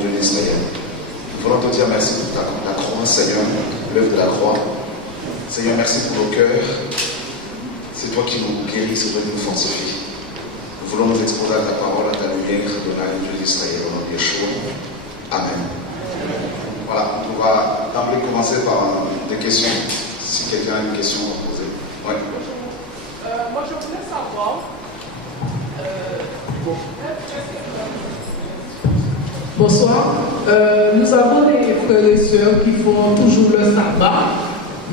Dieu d'Israël. Nous voulons te dire merci pour la croix, Seigneur, l'œuvre de la croix. Seigneur, merci pour nos cœurs. C'est toi qui nous guéris, c'est toi qui nous fortifies. Nous voulons nous exposer à ta parole, à ta lumière, de Dieu d'Israël, au nom de Yeshua. Amen. Voilà, on va d'emblée commencer par des questions. Si quelqu'un a une question à poser. Oui. Moi, je voulais savoir. Bonsoir. Nous avons des frères et sœurs qui font toujours le sabbat,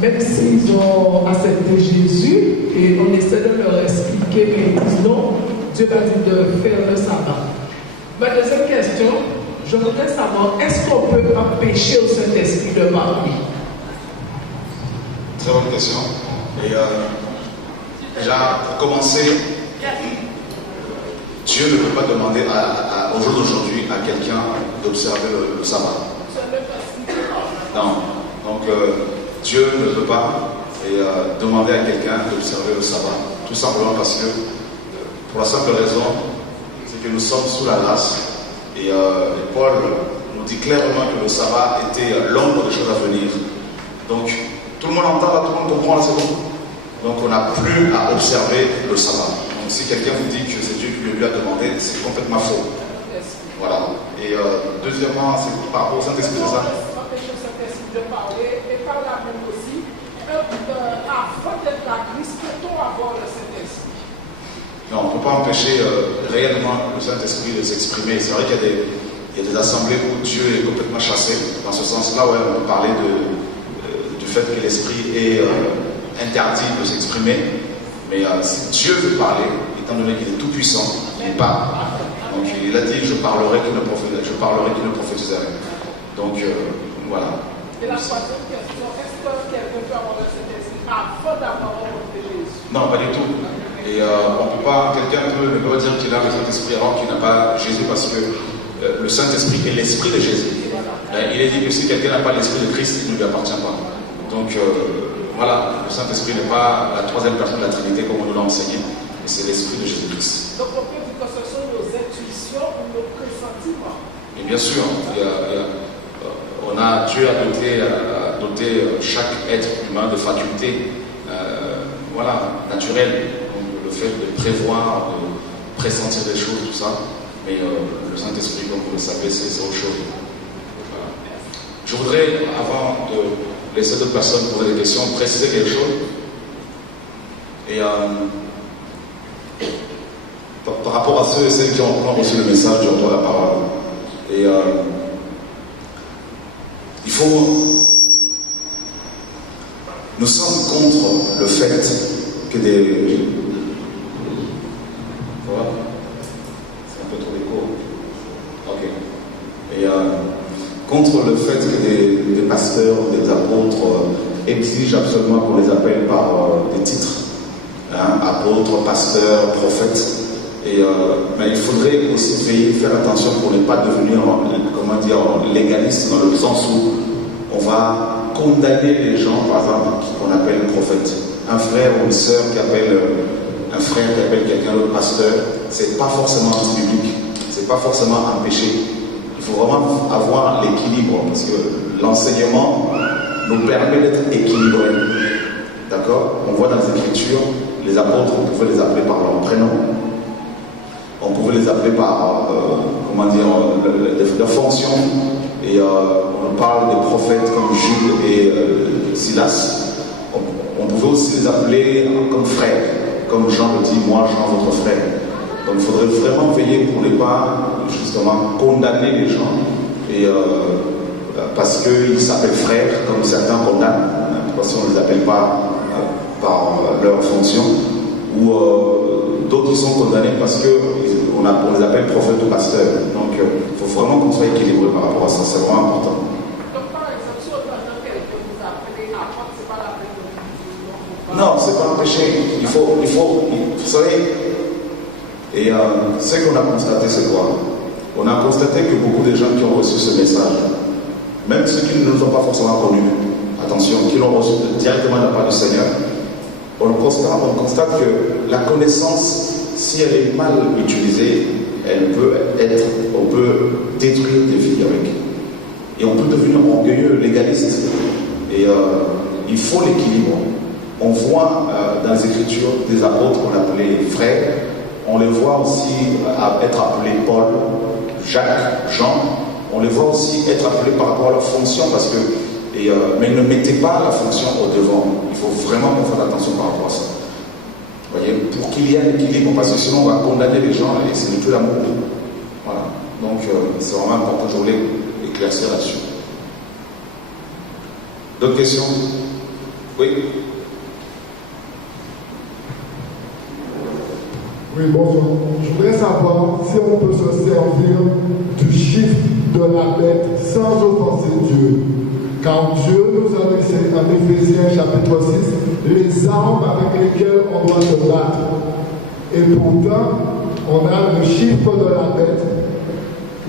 même s'ils ont accepté Jésus, et on essaie de leur expliquer, mais ils disent non, Dieu va dire de faire le sabbat. Ma deuxième question, je voudrais savoir, est-ce qu'on peut empêcher au Saint-Esprit de parler? Très bonne question. Et déjà, pour commencer, Dieu ne peut pas demander au jour d'aujourd'hui à quelqu'un d'observer le sabbat. Non. Donc, Dieu ne peut pas demander à quelqu'un d'observer le sabbat. Tout simplement parce que, pour la simple raison, c'est que nous sommes sous la grâce. Et Paul nous dit clairement que le sabbat était l'ombre des choses à venir. Donc, tout le monde entend là, tout le monde comprend là, c'est bon. Donc, on n'a plus à observer le sabbat. Donc, si quelqu'un vous dit que c'est Dieu qui lui a demandé, c'est complètement faux. Voilà. Et deuxièmement, c'est par rapport au Saint-Esprit, c'est ça? Empêcher le Saint-Esprit de parler, et par là même aussi, avant d'être la Christ, peut-on avoir le Saint-Esprit? Non, on ne peut pas empêcher réellement le Saint-Esprit de s'exprimer. C'est vrai qu'il y a des assemblées où Dieu est complètement chassé. Dans ce sens-là, ouais, on peut parler du fait que l'Esprit est interdit de s'exprimer. Mais si Dieu veut parler, étant donné qu'il est tout-puissant, il parle. Donc il a dit, je parlerai qui ne prophétiserai. Donc voilà. Et la troisième question, est-ce que quelqu'un peut avoir le Saint-Esprit avant d'avoir rencontré Jésus? Non, pas du tout. Et on peut pas, quelqu'un ne peut pas dire qu'il a le Saint-Esprit alors qu'il n'a pas Jésus, parce que le Saint-Esprit est l'Esprit de Jésus. Il est dit que si quelqu'un n'a pas l'Esprit de Christ, il ne lui appartient pas. Donc voilà, le Saint-Esprit n'est pas la troisième personne de la Trinité comme on nous l'a enseigné, mais c'est l'Esprit de Jésus-Christ. Donc on peut dire que ce sont nos intuitions ou nos pressentiments. Et bien sûr, Dieu a doté chaque être humain de facultés naturelles. Le fait de prévoir, de pressentir des choses, tout ça. Mais le Saint-Esprit, comme vous le savez, c'est autre chose. Voilà. Je voudrais, avant de laisser d'autres personnes poser des questions, préciser quelque chose. Et par rapport à ceux et celles qui ont reçu le message, j'entends la parole. Et il faut... Nous sommes contre le fait que des... Voilà. C'est un peu trop d'écho. Ok. Et contre le fait que des pasteurs, des apôtres exigent absolument qu'on les appelle par des titres. Apôtres, pasteurs, prophètes. Mais il faudrait aussi veiller, faire attention pour ne pas devenir, légaliste, dans le sens où on va condamner les gens, par exemple, qu'on appelle prophète. Un frère ou une sœur qui appelle un frère qui appelle quelqu'un d'autre pasteur, c'est pas forcément anti-biblique, c'est pas forcément un péché. Il faut vraiment avoir l'équilibre, parce que l'enseignement nous permet d'être équilibrés. D'accord? On voit dans les Écritures, les apôtres, on pouvait les appeler par leur prénom, on pouvait les appeler par leur fonction. Et on parle des prophètes comme Jude et Silas. On pouvait aussi les appeler comme frères, comme Jean le dit, moi Jean votre frère. Donc il faudrait vraiment veiller pour ne pas justement condamner les gens parce qu'ils s'appellent frères, comme certains condamnent, parce qu'on ne les appelle pas par leur fonction, ou d'autres qui sont condamnés parce qu'on les appelle prophètes ou pasteurs. Donc il faut vraiment qu'on soit équilibré par rapport à ça, c'est vraiment important. Donc par exemple, si on entend quelqu'un vous appeler apôtre, c'est pas la peine de vous. Non, c'est pas un péché. Il faut, vous savez, et ce qu'on a constaté, c'est quoi? On a constaté que beaucoup de gens qui ont reçu ce message, même ceux qui ne nous ont pas forcément connus, attention, qui l'ont reçu directement de la part du Seigneur, on constate que la connaissance, si elle est mal utilisée, on peut détruire des vies avec. Et on peut devenir orgueilleux, légaliste. Et il faut l'équilibre. On voit dans les Écritures des apôtres qu'on appelait frères. On les voit aussi être appelés Paul, Jacques, Jean. On les voit aussi être appelés par rapport à leur fonction parce que, mais ils ne mettaient pas la fonction au devant. Il faut vraiment qu'on fasse attention par rapport à ça. Vous voyez, pour qu'il y ait un équilibre, parce que sinon on va condamner les gens et c'est de tout l'amour. Voilà. Donc c'est vraiment important. Je voulais éclaircir là-dessus. D'autres questions? Oui. Oui, bonjour. Je voudrais savoir si on peut se servir du chiffre de la bête sans offenser Dieu. Car Dieu nous a laissé en Éphésiens chapitre 6 les armes avec lesquelles on doit se battre. Et pourtant, on a le chiffre de la bête,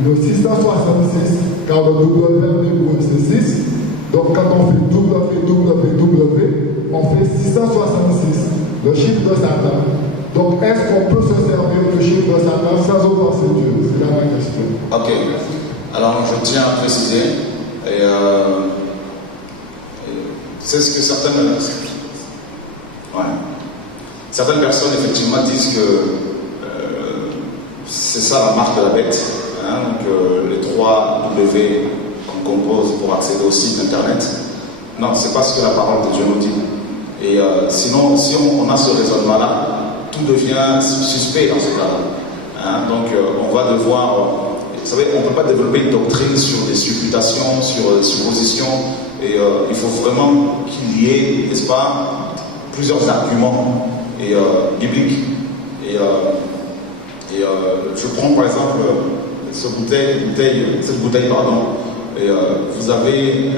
le 666, car le W en hébreu c'est 6. Donc quand on fait W, on fait 666, le chiffre de Satan. Donc est-ce qu'on peut se servir du chiffre de Satan sans offenser Dieu? C'est là ma question. Ok. Alors je tiens à préciser, c'est ce que certaines personnes effectivement disent que c'est ça la marque de la bête. Donc les 3 W qu'on compose pour accéder au site internet. Non, c'est pas ce que la parole de Dieu nous dit. Et sinon, si on a ce raisonnement-là, tout devient suspect dans ce cas-là. Donc on va devoir... vous savez, on ne peut pas développer une doctrine sur des supputations, sur des suppositions. Et il faut vraiment qu'il y ait, n'est-ce pas, plusieurs arguments bibliques. Et je prends par exemple cette bouteille, et vous avez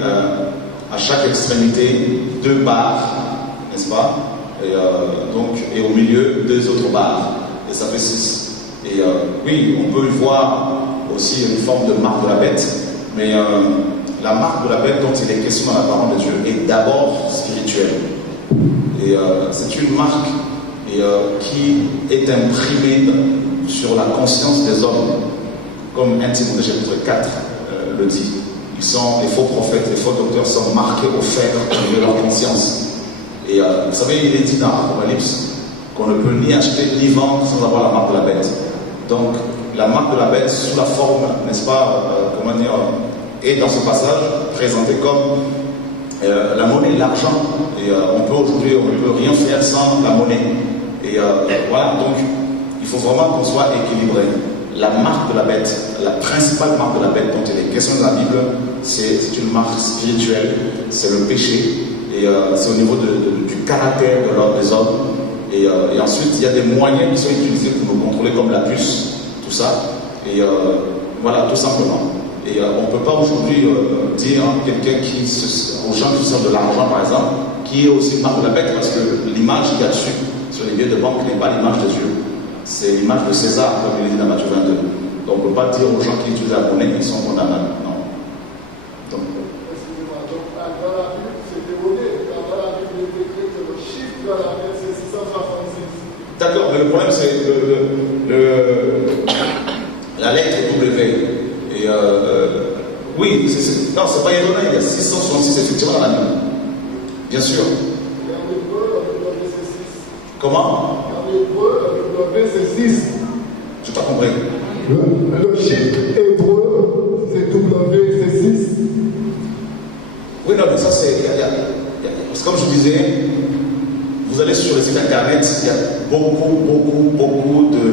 à chaque extrémité 2 barres, n'est-ce pas, et au milieu 2 autres barres, et ça fait 6. Et oui, on peut y voir aussi une forme de marque de la bête, mais la marque de la bête dont il est question dans la parole de Dieu est d'abord spirituelle. Et c'est une marque qui est imprimée sur la conscience des hommes, comme 1 Timothée chapitre 4 le dit. Les faux prophètes, les faux docteurs sont marqués au fer de leur conscience. Et vous savez, il est dit dans l'Apocalypse qu'on ne peut ni acheter ni vendre sans avoir la marque de la bête. Donc, la marque de la bête sous la forme, n'est-ce pas, est dans ce passage présenté comme la monnaie, l'argent. Et on peut rien faire sans la monnaie. Et voilà, donc il faut vraiment qu'on soit équilibré. La marque de la bête, la principale marque de la bête dont il est question de la Bible, c'est une marque spirituelle, c'est le péché, et c'est au niveau du caractère de l'ordre des hommes. Et ensuite, il y a des moyens qui sont utilisés pour nous contrôler, comme la puce, tout ça. Et voilà, tout simplement. Et on ne peut pas aujourd'hui dire quelqu'un aux gens qui sortent de l'argent, par exemple, qui est aussi une marque de la bête, parce que l'image qu'il y a dessus, sur les billets de banque, n'est pas l'image de Dieu. C'est l'image de César, comme il est dit dans Matthieu 22. Donc on ne peut pas dire aux gens qui utilisent la monnaie qu'ils sont condamnables. Non. Donc, excusez-moi, donc dans la Bible, c'est erroné. Dans la Bible, il est écrit que le chiffre de la bête, c'est 666. D'accord, mais le problème, c'est la lettre W. Et oui, non, c'est pas erroné. Il y a 666 effectivement dans la Bible. Bien sûr. Et en hébreu, le W, c'est 6. Comment? En hébreu, le W, c'est 6. Je n'ai pas compris. Le chiffre hébreu, c'est W, c'est 6. Oui, non, mais ça, c'est... Parce que comme je disais, vous allez sur le site internet, il y a beaucoup de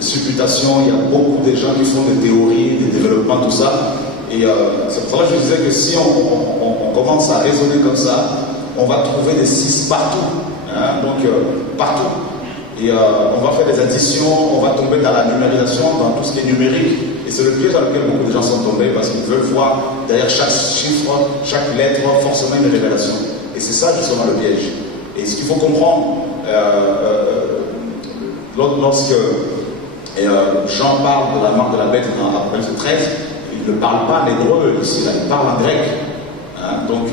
supputations, il y a beaucoup de gens qui font des théories, des développements, tout ça. Et c'est pour ça que je disais que si on commence à raisonner comme ça, on va trouver des 6 partout. Donc, partout. Et on va faire des additions, on va tomber dans la numérisation, dans tout ce qui est numérique. Et c'est le piège dans lequel beaucoup de gens sont tombés parce qu'ils veulent voir derrière chaque chiffre, chaque lettre, forcément une révélation. Et c'est ça justement le piège. Et ce qu'il faut comprendre, lorsque Jean parle de la marque de la bête dans Apocalypse 13, il ne parle pas en hébreu ici, là, il parle en grec. Donc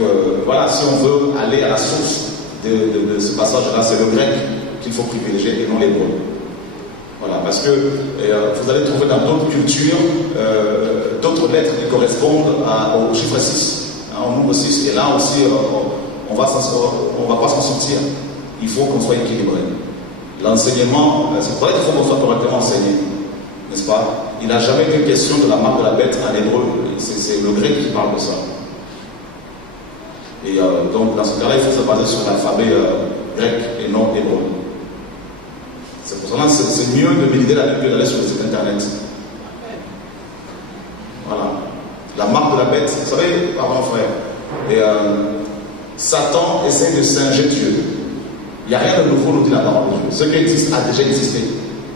voilà, si on veut aller à la source de ce passage-là, c'est le grec qu'il faut privilégier et non l'hébreu. Voilà, parce que vous allez trouver dans d'autres cultures d'autres lettres qui correspondent au chiffre 6, hein, au nombre 6. Et là aussi, on va pas s'en sortir. Il faut qu'on soit équilibré. L'enseignement, c'est pour ça qu'il faut qu'on soit correctement enseigné, n'est-ce pas? Il n'a jamais été question de la marque de la bête en hébreu. C'est le grec qui parle de ça. Et donc, dans ce cas-là, il faut se baser sur l'alphabet grec et non hébreu. C'est pour ça que c'est mieux de méditer la Bible que d'aller sur le site internet. Voilà. La marque de la bête, vous savez, pardon frère, et Satan essaie de singer Dieu. Il n'y a rien de nouveau, nous dit la parole de Dieu. Ce qui existe a déjà existé.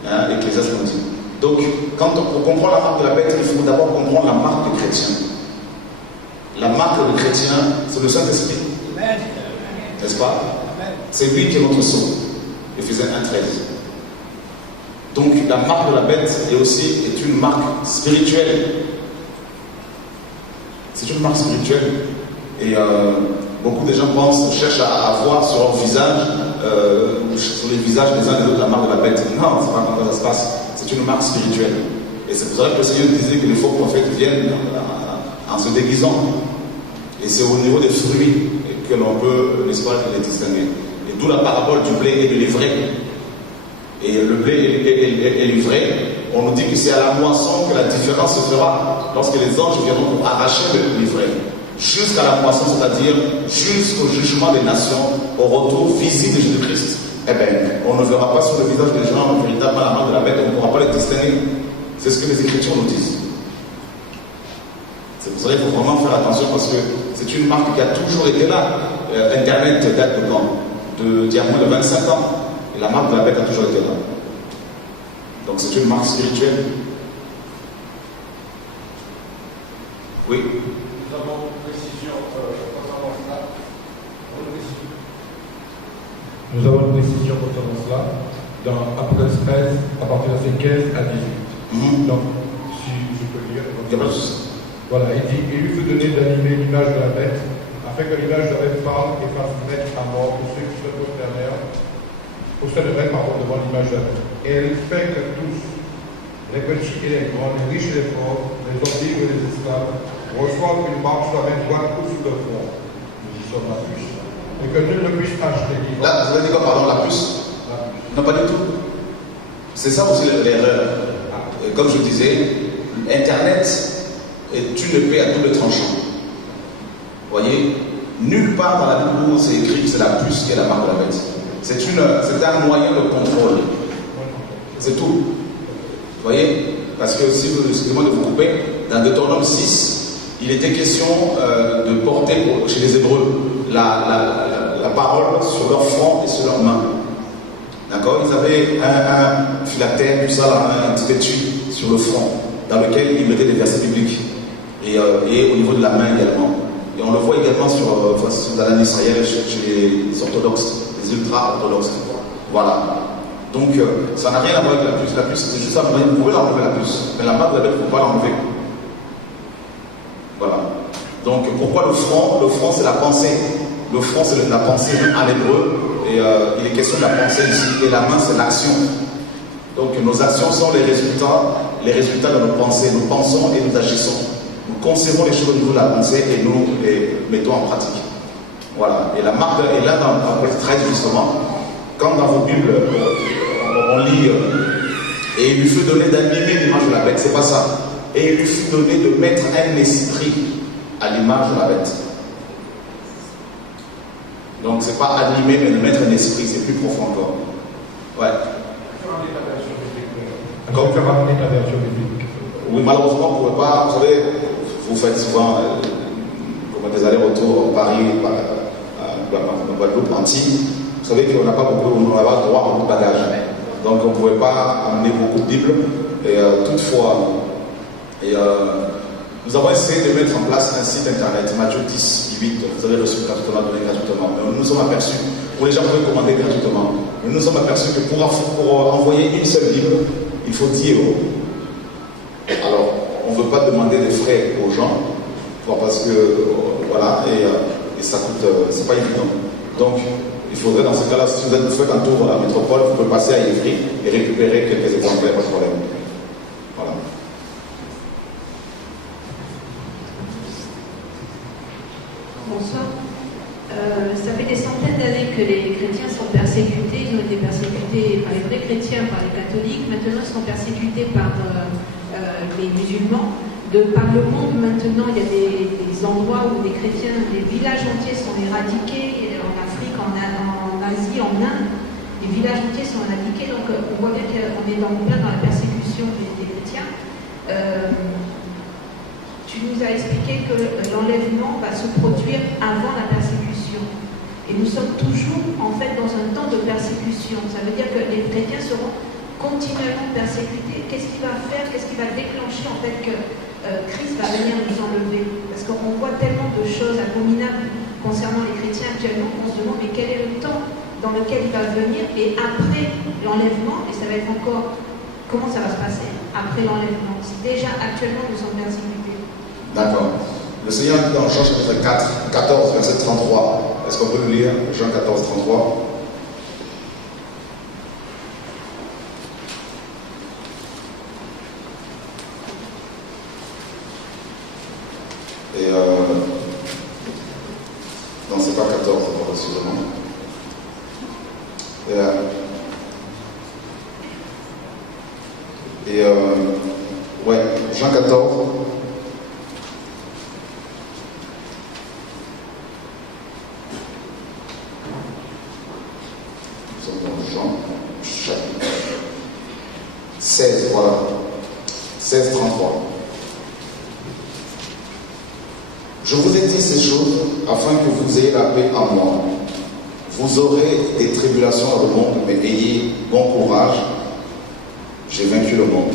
Hein, Ecclésiaste nous dit. Donc, pour comprendre la marque de la bête, il faut d'abord comprendre la marque du chrétien. La marque du chrétien, c'est le Saint-Esprit. N'est-ce pas? C'est lui qui est notre sceau. Éphésiens 1:13. Donc la marque de la bête est une marque spirituelle. C'est une marque spirituelle. Et beaucoup de gens cherchent à voir sur leur visage, sur les visages des uns et des autres, la marque de la bête. Non, c'est pas comme ça se passe. C'est une marque spirituelle. Et c'est pour ça que le Seigneur disait que les faux prophètes viennent en se déguisant. Et c'est au niveau des fruits que l'on peut, n'est-ce pas, les distinguer. Et d'où la parabole du blé et de l'ivraie. Et le blé et l'ivraie, on nous dit que c'est à la moisson que la différence se fera, lorsque les anges viendront pour arracher l'ivraie. Jusqu'à la moisson, c'est-à-dire jusqu'au jugement des nations, au retour visible de Jésus-Christ. Eh bien, on ne verra pas sur le visage des gens véritablement la marque de la bête, on ne pourra pas les distinguer. C'est ce que les Écritures nous disent. C'est pour ça qu'il faut vraiment faire attention parce que c'est une marque qui a toujours été là. Internet date de quand? D'il y a moins de 25 ans. Et la marque de la bête a toujours été là. Donc c'est une marque spirituelle. Oui. Nous avons une précision concernant cela. Nous avons une précision concernant cela dans Apocalypse 13, à partir de verset 15 à 18. Donc, si je peux lire. Voilà, il dit, il lui fut donné d'animer l'image de la bête, afin que l'image de la bête parle et fasse mettre à mort tous ceux qui se prosterneraient devant l'image de la bête. Et elle fait que tous, les petits et les grands, les riches et les pauvres, les hommes libres et les esclaves, reçoivent une marque sur la main droite ou sur le front. Nous y sommes la puce. Et que nul ne puisse acheter vivant. Là, vous avez dit quoi, pardon, la puce? Non, pas du tout. C'est ça aussi l'erreur. Comme je disais, Internet est une épée à double tranchant. Vous voyez, nulle part dans la Bible où c'est écrit que c'est la puce qui est la marque de la bête. C'est un moyen de contrôle. C'est tout. Vous voyez? Parce que si vous, excusez-moi de vous couper, dans Deutéronome 6, il était question de porter chez les Hébreux la parole sur leur front et sur leurs mains. D'accord? Ils avaient un phylactère, tout ça, là, un petit étui sur le front, dans lequel ils mettaient des versets bibliques. Et au niveau de la main également. Et on le voit également dans l'année Israël chez les orthodoxes, les ultra-orthodoxes. Voilà. Donc, ça n'a rien à voir avec la puce. La puce, c'est juste ça. Vous pouvez l'enlever, la puce. Mais la marque de la bête, il ne faut pas l'enlever. Voilà. Donc, pourquoi le front? Le front, c'est la pensée. Le front, c'est la pensée en hébreu. Et il est question de la pensée ici. Et la main, c'est l'action. Donc, nos actions sont les résultats de nos pensées. Nous pensons et nous agissons. Nous concevons les choses au niveau de la pensée et nous les mettons en pratique. Voilà. Et la marque est là dans Apocalypse 13, justement. Quand dans vos Bibles, on lit et il lui fut donné d'animer l'image de la bête, c'est pas ça. Et il lui fut donné de mettre un esprit à l'image de la bête. Donc c'est pas animer, mais de mettre un esprit, c'est plus profond encore. Ouais. Oui, malheureusement, on ne pouvait pas. Vous savez, vous faites souvent des allers-retours Paris, Guadeloupe, Antilles. Vous savez qu'on n'a pas beaucoup, on n'a pas droit à beaucoup de bagages. Donc on ne pouvait pas amener beaucoup de Bibles. Et toutefois, nous avons essayé de mettre en place un site internet, Matthieu 10, 8. Vous avez reçu gratuitement, donné gratuitement. Mais nous nous sommes aperçus, où les gens pouvaient commander gratuitement. Nous nous sommes aperçus que pour envoyer une seule Bible, il faut 10 €. Alors, on ne veut pas demander des frais aux gens, parce que, voilà, et ça coûte, c'est pas évident. Donc, il faudrait dans ce cas-là, si vous faites un tour à la métropole, vous pouvez passer à Ivry et récupérer quelques exemplaires, pas de problème. Voilà. Bonsoir. Ça fait des centaines d'années que les chrétiens sont persécutés. Ils ont été persécutés par les vrais chrétiens, par les catholiques. Maintenant, ils sont persécutés par les musulmans. Par le monde, maintenant, il y a des endroits où les chrétiens, les villages entiers sont éradiqués. En Afrique, en Asie, en Inde, les villages entiers sont éradiqués. Donc, on voit bien qu'on est plein dans la persécution des chrétiens. Tu nous as expliqué que l'enlèvement va se produire avant la persécution. Et nous sommes toujours, en fait, dans un temps de persécution. Ça veut dire que les chrétiens seront continuellement persécutés. Qu'est-ce qu'il va faire? Qu'est-ce qui va déclencher, en fait, que Christ va venir nous enlever? Parce qu'on voit tellement de choses abominables concernant les chrétiens actuellement qu'on se demande, mais quel est le temps dans lequel il va venir? Et après l'enlèvement, et ça va être encore... Comment ça va se passer après l'enlèvement? Si déjà, actuellement, nous sommes persécutés. D'accord. Le Seigneur dit dans Jean chapitre 14, verset 33. Est-ce qu'on peut le lire? Jean 14, 33. Et non, c'est pas 14, excusez-moi. Ouais, Jean 14. Jean, chapitre 16, voilà. 16, 33. Je vous ai dit ces choses afin que vous ayez la paix en moi. Vous aurez des tribulations dans le monde, mais ayez bon courage. J'ai vaincu le monde.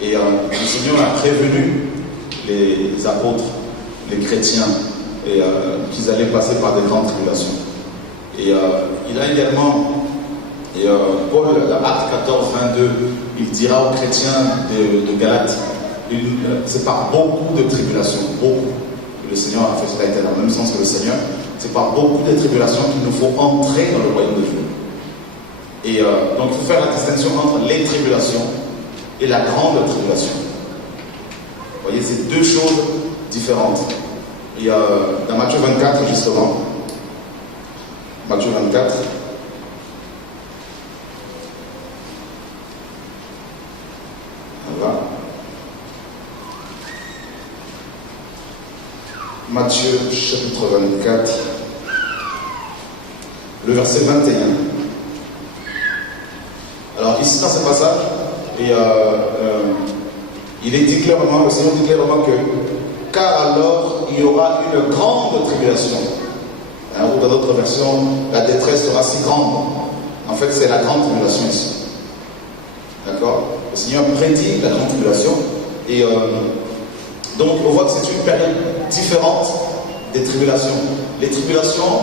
Et le Seigneur a prévenu les apôtres, les chrétiens, qu'ils allaient passer par des grandes tribulations. Et il a également, Paul, Acte 14, 22, il dira aux chrétiens de Galate, c'est par beaucoup de tribulations, beaucoup. Le Seigneur a fait cela, dans le même sens que le Seigneur. C'est par beaucoup de tribulations qu'il nous faut entrer dans le royaume de Dieu. Et donc il faut faire la distinction entre les tribulations et la grande tribulation. Vous voyez, c'est deux choses différentes. Et dans Matthieu 24, justement, Matthieu 24, voilà. Matthieu chapitre 24, le verset 21. Alors ici dans ce passage, il est dit clairement, le Seigneur dit clairement que car alors il y aura une grande tribulation. Ou dans d'autres versions, la détresse sera si grande. En fait, c'est la grande tribulation ici. D'accord? Le Seigneur prédit la grande tribulation. Et donc, on voit que c'est une période différente des tribulations. Les tribulations,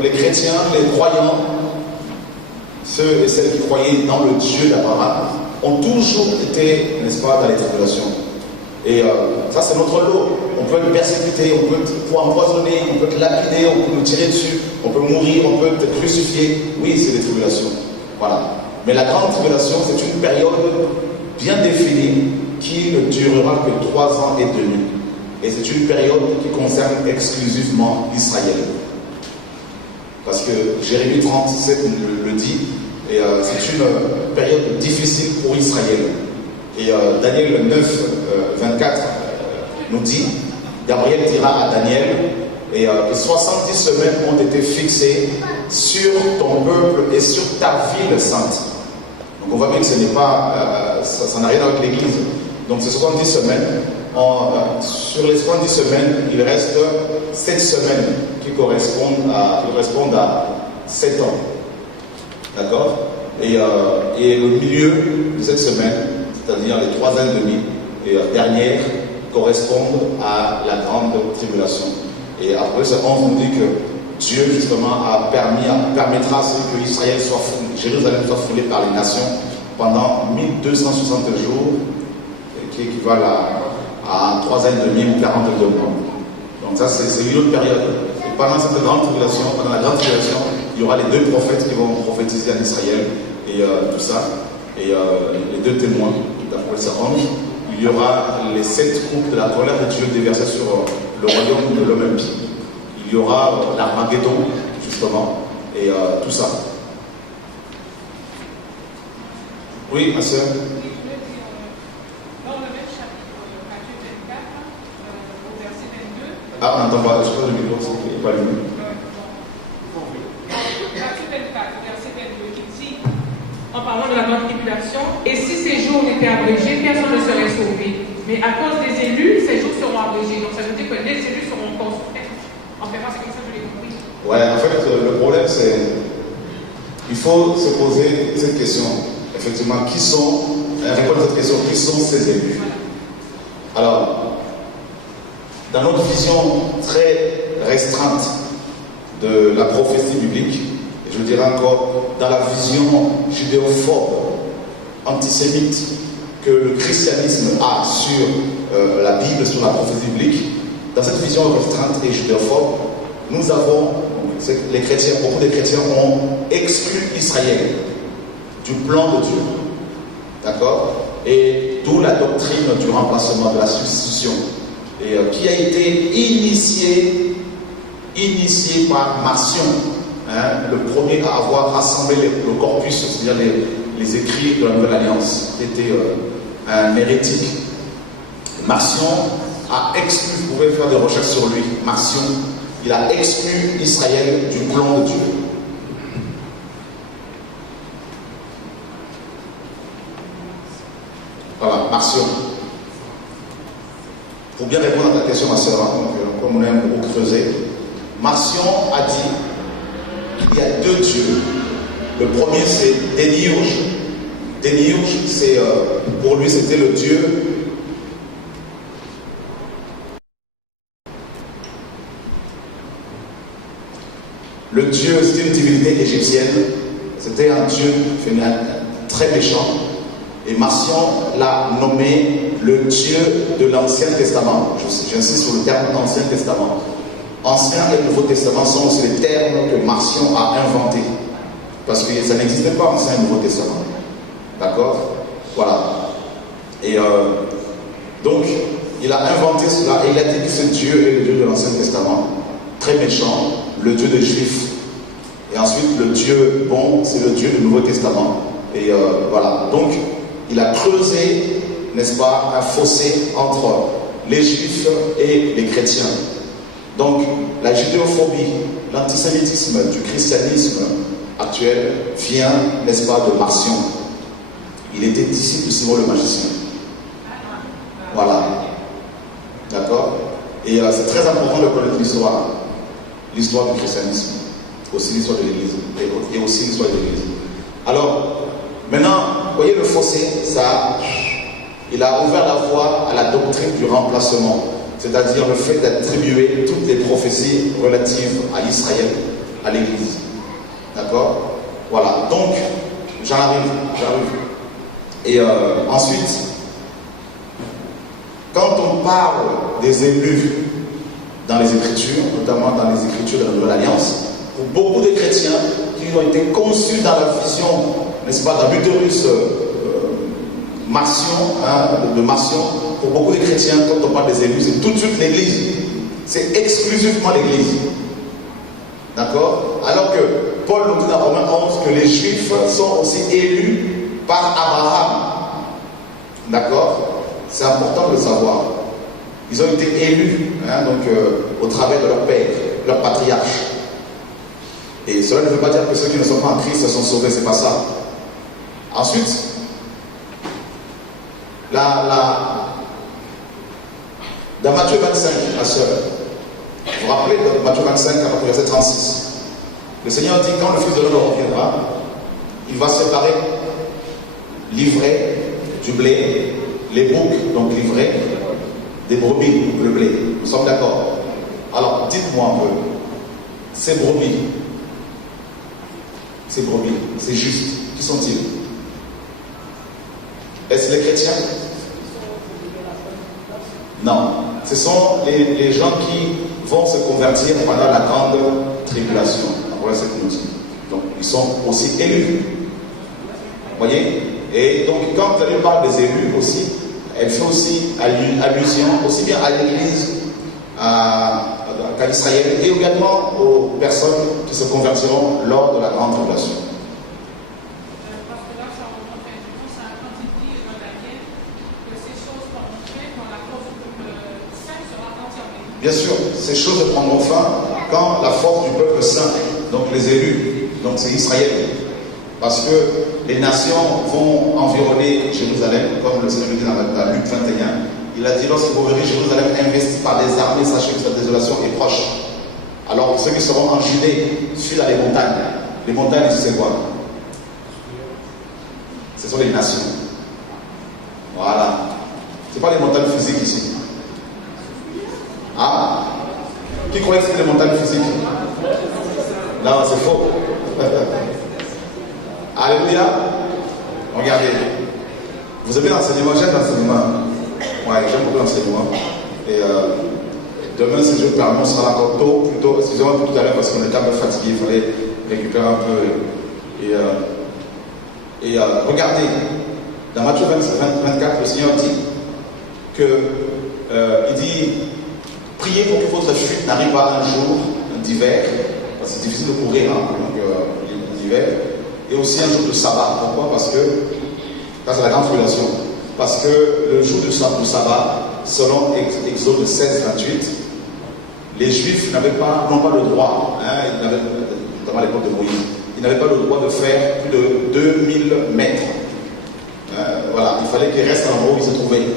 les chrétiens, les croyants, ceux et celles qui croyaient dans le Dieu d'Abraham, ont toujours été, n'est-ce pas, dans les tribulations. Et ça, c'est notre lot. On peut être persécuté, on peut être empoisonné, on peut être lapidé, on peut nous tirer dessus, on peut mourir, on peut être crucifié. Oui, c'est des tribulations. Voilà. Mais la grande tribulation, c'est une période bien définie qui ne durera que 3 ans et demi. Et c'est une période qui concerne exclusivement Israël. Parce que Jérémie 37 le dit, et c'est une période difficile pour Israël. Et Daniel 9, 24 nous dit, Gabriel dira à Daniel, que 70 semaines ont été fixées sur ton peuple et sur ta ville sainte. Donc on voit bien que ce n'est pas, ça n'a rien à voir avec l'Église. Donc c'est 70 semaines. Sur les 70 semaines, il reste 7 semaines qui correspondent à 7 ans. D'accord? Et le milieu de cette semaine, c'est-à-dire les 3 ans et demi dernières, correspondent à la grande tribulation. Et après ce 11 nous dit que Dieu justement permettra que Israël soit foulé, Jérusalem soit foulée par les nations pendant 1260 jours, qui équivalent à 3 ans et demi ou 42 mois. Donc ça c'est une autre période. Et pendant cette grande tribulation, pendant la grande tribulation, il y aura les 2 prophètes qui vont prophétiser en Israël et tout ça, et les 2 témoins d'Apocalypse 11. Il y aura les 7 coupes de la colère de Dieu déversées sur le royaume de l'homme impie. Il y aura l'Armageddon, justement, et tout ça. Oui, ma soeur. Dans le même chapitre, Matthieu 24, au verset 22. Ah, on n'entend pas, je crois que le micro, c'est pas allumé. Matthieu 24, verset 22, qui dit, en parlant de la grande tribulation, et si ces jours étaient abrégés, personne ne serait sauvé. Mais à cause des élus, ces jours seront abrégés. Donc ça veut dire que les élus seront construits. En fait, c'est comme ça que je l'ai compris. Ouais, en fait, le problème, c'est il faut se poser cette question. Effectivement, qui sont, répondre à cette question, qui sont ces élus? Alors, dans notre vision très restreinte de la prophétie biblique, et je dirais encore, dans la vision judéophobe, antisémite, que le christianisme a sur la Bible, sur la prophétie biblique, dans cette vision restreinte et judéophobe, nous avons, les chrétiens, beaucoup de chrétiens ont exclu Israël du plan de Dieu. D'accord? Et d'où la doctrine du remplacement, de la substitution. Et qui a été initiée par Marcion, le premier à avoir rassemblé le corpus, c'est-à-dire les écrits de la Nouvelle Alliance, qui était un hérétique. Marcion a exclu, vous pouvez faire des recherches sur lui, Marcion, il a exclu Israël du plan de Dieu. Voilà, Marcion. Pour bien répondre à ta question, ma soeur, comme on aime beaucoup creuser, Marcion a dit qu'il y a 2 dieux. Le premier, c'est Démiurge. Démiurge, c'est, pour lui, c'était le dieu. Le dieu, c'était une divinité égyptienne. C'était un dieu féminin très méchant. Et Marcion l'a nommé le Dieu de l'Ancien Testament. J'insiste sur le terme Ancien Testament. Ancien et Nouveau Testament sont aussi les termes que Marcion a inventés. Parce que ça n'existait pas Ancien et Nouveau Testament. D'accord? Voilà. Et donc, il a inventé cela et il a dit que ce Dieu est le Dieu de l'Ancien Testament. Très méchant, le Dieu des Juifs. Et ensuite, le Dieu bon, c'est le Dieu du Nouveau Testament. Et voilà. Donc, il a creusé, n'est-ce pas, un fossé entre les Juifs et les chrétiens. Donc, la judéophobie, l'antisémitisme du christianisme actuel vient, n'est-ce pas, de Marcion. Il était disciple de Simon le magicien. Voilà. D'accord? Et c'est très important de connaître l'histoire du christianisme, aussi l'histoire de l'Église, et aussi l'histoire de l'Église. Alors, maintenant, vous voyez le fossé, ça, il a ouvert la voie à la doctrine du remplacement, c'est-à-dire le fait d'attribuer toutes les prophéties relatives à Israël, à l'Église. D'accord? Voilà, donc, j'arrive. Et ensuite, quand on parle des élus dans les Écritures, notamment dans les Écritures de la Nouvelle Alliance, pour beaucoup de chrétiens qui ont été conçus dans la vision, n'est-ce pas, d'un l'utérus Marcion, de Marcion, pour beaucoup de chrétiens, quand on parle des élus, c'est tout de suite l'Église. C'est exclusivement l'Église. D'accord? Alors que Paul nous dit dans Romains 11 que les Juifs sont aussi élus par Abraham. D'accord? C'est important de le savoir. Ils ont été élus au travers de leur père, leur patriarche. Et cela ne veut pas dire que ceux qui ne sont pas en Christ sont sauvés, c'est pas ça. Ensuite, dans Matthieu 25, ma soeur, vous vous rappelez de Matthieu 25, à partir du verset 36, le Seigneur dit, quand le Fils de l'homme reviendra, il va séparer l'ivraie du blé, les boucs, donc l'ivraie, des brebis, le blé. Nous sommes d'accord? Alors, dites-moi un peu, ces brebis, c'est juste, qui sont-ils? Est-ce les chrétiens? Non, ce sont les gens qui vont se convertir pendant la grande tribulation. Voilà ce que nous dit. ils sont aussi élus. Vous voyez? Et donc, quand vous allez parler des élus aussi, elle fait aussi allusion aussi bien à l'Église qu'à Israël et également aux personnes qui se convertiront lors de la grande tribulation. Parce que là, ça remonte à quand il dit dans Daniel que ces choses prendront fin quand la force du peuple saint sera entièrement. Bien sûr, ces choses prendront fin quand la force du peuple saint, donc les élus, donc c'est Israël. Parce que les nations vont environner Jérusalem, comme le Seigneur le dit dans la Luc 21. Il a dit, lorsque vous verrez Jérusalem investie par des armées, sachez que cette désolation est proche. Alors ceux qui seront en Judée suivent dans les montagnes. Les montagnes, c'est quoi? Ce sont les nations. Voilà. Ce n'est pas les montagnes physiques ici. Ah? Qui croyait que c'était les montagnes physiques? Là, c'est faux. Alléluia. Regardez. Vous aimez l'enseignement? J'aime l'enseignement. Ouais, j'aime beaucoup l'enseignement. Et demain, si Dieu permet, on sera encore tôt, plutôt. Excusez-moi pour tout à l'heure parce qu'on est quand même fatigué. Il fallait récupérer un peu. Et regardez. Dans Matthieu 24, le Seigneur dit il dit priez pour que votre chute n'arrive pas un jour d'hiver. Parce que c'est difficile de courir, l'hiver. Et aussi un jour de sabbat. Pourquoi? Parce que, là c'est la grande tribulation. Parce que le jour du sabbat, selon Exode 16, 28, les Juifs n'ont pas le droit, notamment à l'époque de Moïse, ils n'avaient pas le droit de faire plus de 2000 mètres. Voilà, il fallait qu'ils restent à l'endroit où ils se trouvaient.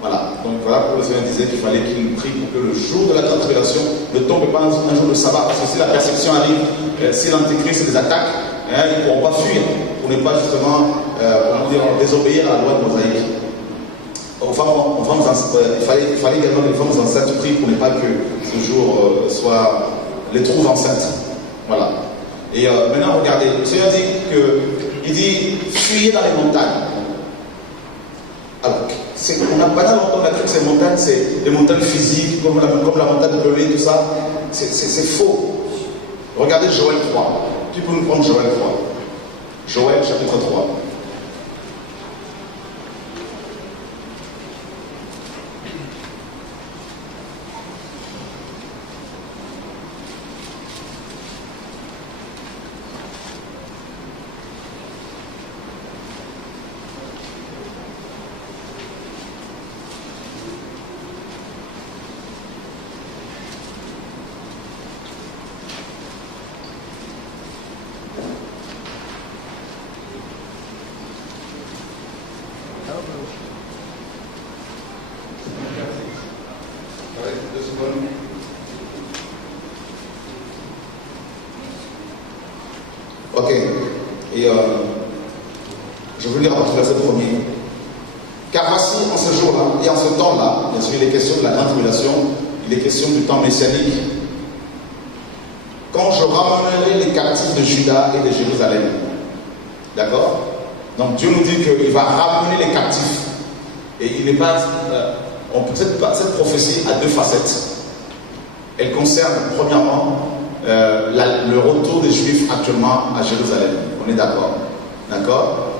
Voilà, donc voilà pourquoi le Seigneur disait qu'il fallait qu'ils prient pour que le jour de la grande tribulation ne tombe pas un jour de sabbat. Parce que si la persécution arrive, si l'antéchrist les attaque, ils ne pourront pas fuir pour ne pas justement désobéir à la loi de Mosaïque. Il fallait également que les femmes enceintes prient pour ne pas que ce jour les trouve enceintes. Voilà. Et maintenant, regardez, le Seigneur dit fuyez dans les montagnes. Alors, on n'a pas longtemps cru que ces montagnes, c'est des montagnes physiques, comme la montagne de Pelée, tout ça. C'est faux. Regardez Joël 3. Qui peut nous prendre Joël 3? Joël chapitre 3. Ok. Et je veux lire à partir du verset 1er. Car voici, en ce jour-là, et en ce temps-là, bien sûr, il est question de la grande tribulation, il est question du temps messianique. Quand je ramènerai les captifs de Juda et de Jérusalem. D'accord? Donc Dieu nous dit qu'il va ramener les captifs. Et il n'est pas. Cette prophétie a deux facettes. Elle concerne, premièrement, le retour des Juifs actuellement à Jérusalem. On est d'accord? D'accord?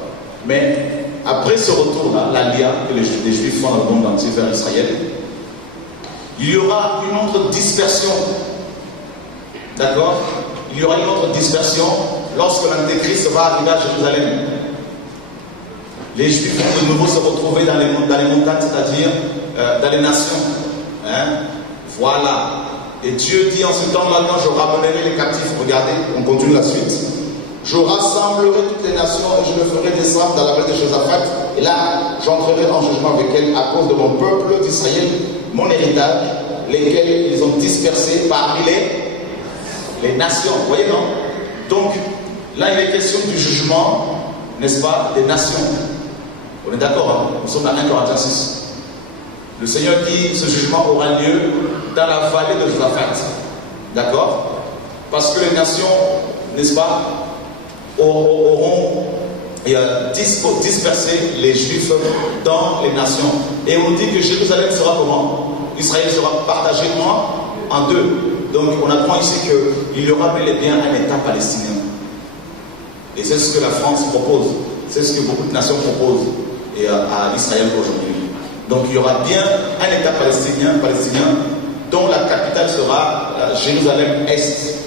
Mais après ce retour-là, l'alliance que les Juifs font dans le monde entier vers Israël, il y aura une autre dispersion. D'accord? Il y aura une autre dispersion lorsque l'Antéchrist va arriver à Jérusalem. Les Juifs vont de nouveau se retrouver dans les montagnes, c'est-à-dire dans les nations. Voilà. Et Dieu dit en ce temps-là, quand je ramènerai les captifs, regardez, on continue la suite. Je rassemblerai toutes les nations et je les ferai descendre dans la vallée de Josaphat. Et là, j'entrerai en jugement avec elles à cause de mon peuple d'Israël, mon héritage, lesquels ils ont dispersé parmi les nations. Vous voyez, non? Donc, là, il est question du jugement, n'est-ce pas, des nations. On est d'accord, hein? Nous sommes dans 1 Corinthiens 6. Le Seigneur dit ce jugement aura lieu dans la vallée de Josaphat. D'accord? Parce que les nations, n'est-ce pas, auront dispersé les Juifs dans les nations. Et on dit que Jérusalem sera comment? Israël sera partagé en deux. Donc on apprend ici qu'il y aura bel et bien un État palestinien. Et c'est ce que la France propose. C'est ce que beaucoup de nations proposent et à Israël aujourd'hui. Donc il y aura bien un État palestinien dont la capitale sera Jérusalem-Est.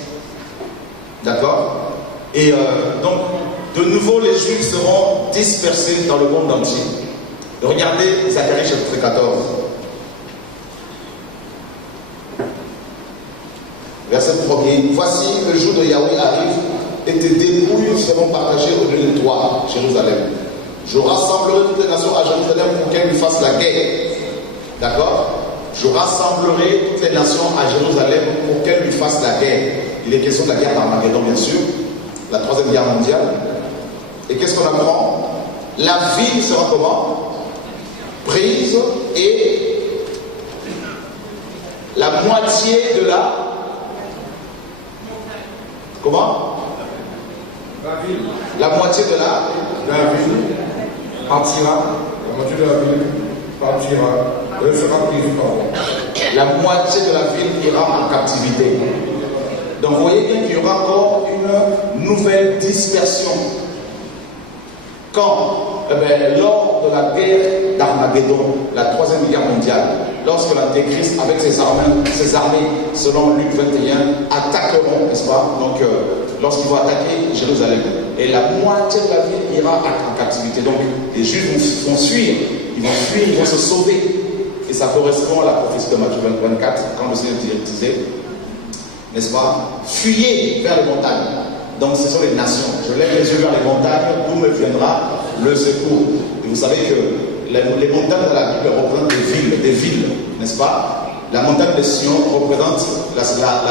D'accord? Et donc, de nouveau, les Juifs seront dispersés dans le monde entier. Et regardez Zacharie chapitre 14. Verset 1er. Voici le jour de Yahweh arrive et tes dépouilles seront partagées au lieu de toi, Jérusalem. Je rassemblerai toutes les nations à Jérusalem pour qu'elles lui fassent la guerre. D'accord? Je rassemblerai toutes les nations à Jérusalem pour qu'elles lui fassent la guerre. Il est question de la guerre d'Armageddon, bien sûr. La troisième guerre mondiale. Et qu'est-ce qu'on apprend? La ville sera comment? Prise et la moitié de la... Comment? La ville. La moitié de la... La ville partira. La moitié de la ville partira. Elle sera prise par. La moitié de la ville ira en captivité. Donc vous voyez bien qu'il y aura encore une nouvelle dispersion. Quand? Lors de la guerre d'Armageddon, la troisième guerre mondiale, lorsque l'Antéchrist avec ses armées, selon Luc 21, attaqueront, n'est-ce pas? Donc lorsqu'ils vont attaquer Jérusalem, et la moitié de la ville ira en captivité. Donc les Juifs vont fuir, ils vont se sauver. Et ça correspond à la prophétie de Matthieu 24, quand le Seigneur disait, n'est-ce pas? Fuyez vers les montagnes. Donc ce sont les nations. Je lève les yeux vers les montagnes, d'où me viendra le secours. Et vous savez que les montagnes de la Bible représentent des villes, n'est-ce pas? La montagne de Sion représente la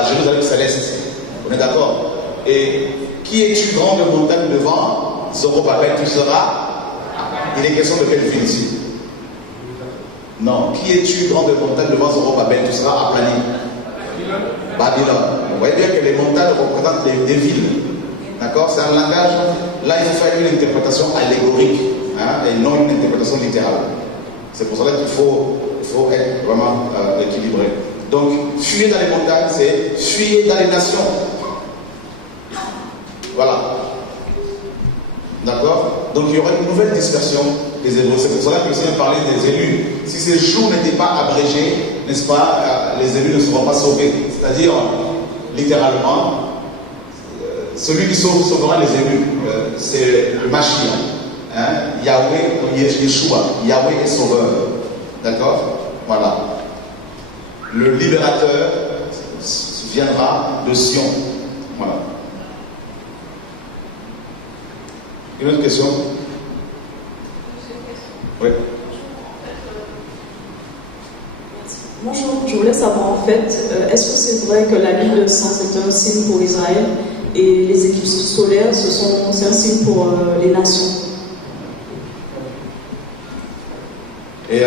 Jérusalem céleste. On est d'accord? Et qui es-tu, grande montagne devant Zorobabel? Tu seras. Il est question de quelle ville ici? Non. Qui es-tu, grande montagne devant Zorobabel? Tu seras aplani. Babylone. Vous voyez bien que les montagnes représentent des villes. D'accord? C'est un langage. Là, il faut faire une interprétation allégorique, hein, et non une interprétation littérale. C'est pour cela qu'il faut être vraiment équilibré. Donc, fuyer dans les montagnes, c'est fuyer dans les nations. Voilà. D'accord? Donc, il y aura une nouvelle dispersion des Hébreux. C'est pour cela que le Seigneur parlait des élus. Si ces jours n'étaient pas abrégés, n'est-ce pas, les élus ne seront pas sauvés. C'est-à-dire, littéralement, celui qui sauvera les élus, c'est le Mashiach. Hein? Yahweh, Yeshua. Yahweh est sauveur. D'accord? Voilà. Le libérateur viendra de Sion. Voilà. Une autre question? Oui. Bonjour, je voulais savoir en fait, est-ce que c'est vrai que la lune de sang c'est un signe pour Israël et les éclipses solaires c'est un signe pour les nations? Et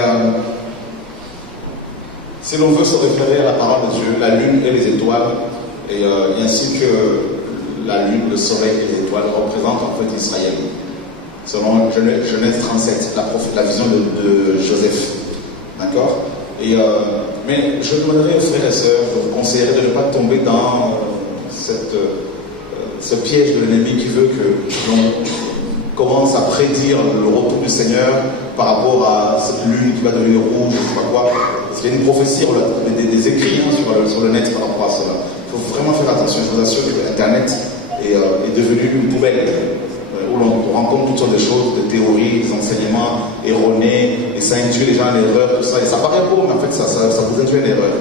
si l'on veut se référer à la parole de Dieu, la lune et les étoiles, et ainsi que la lune, le soleil et les étoiles représentent en fait Israël. Selon Genèse 37, la vision de Joseph. D'accord? Mais je demanderais aux frères et sœurs, je vous conseillerais de ne pas tomber dans ce piège de l'ennemi qui veut que l'on commence à prédire le retour du Seigneur par rapport à cette lune qui va devenir rouge, je ne sais pas quoi. Il y a une prophétie, des écrits sur le net par rapport à cela. Il faut vraiment faire attention. Je vous assure que Internet est devenu une poubelle où l'on rencontre toutes sortes de choses, des théories, des enseignements erronés, et ça induit les gens à l'erreur, tout ça. Et ça paraît beau, mais en fait, ça vous induit à l'erreur.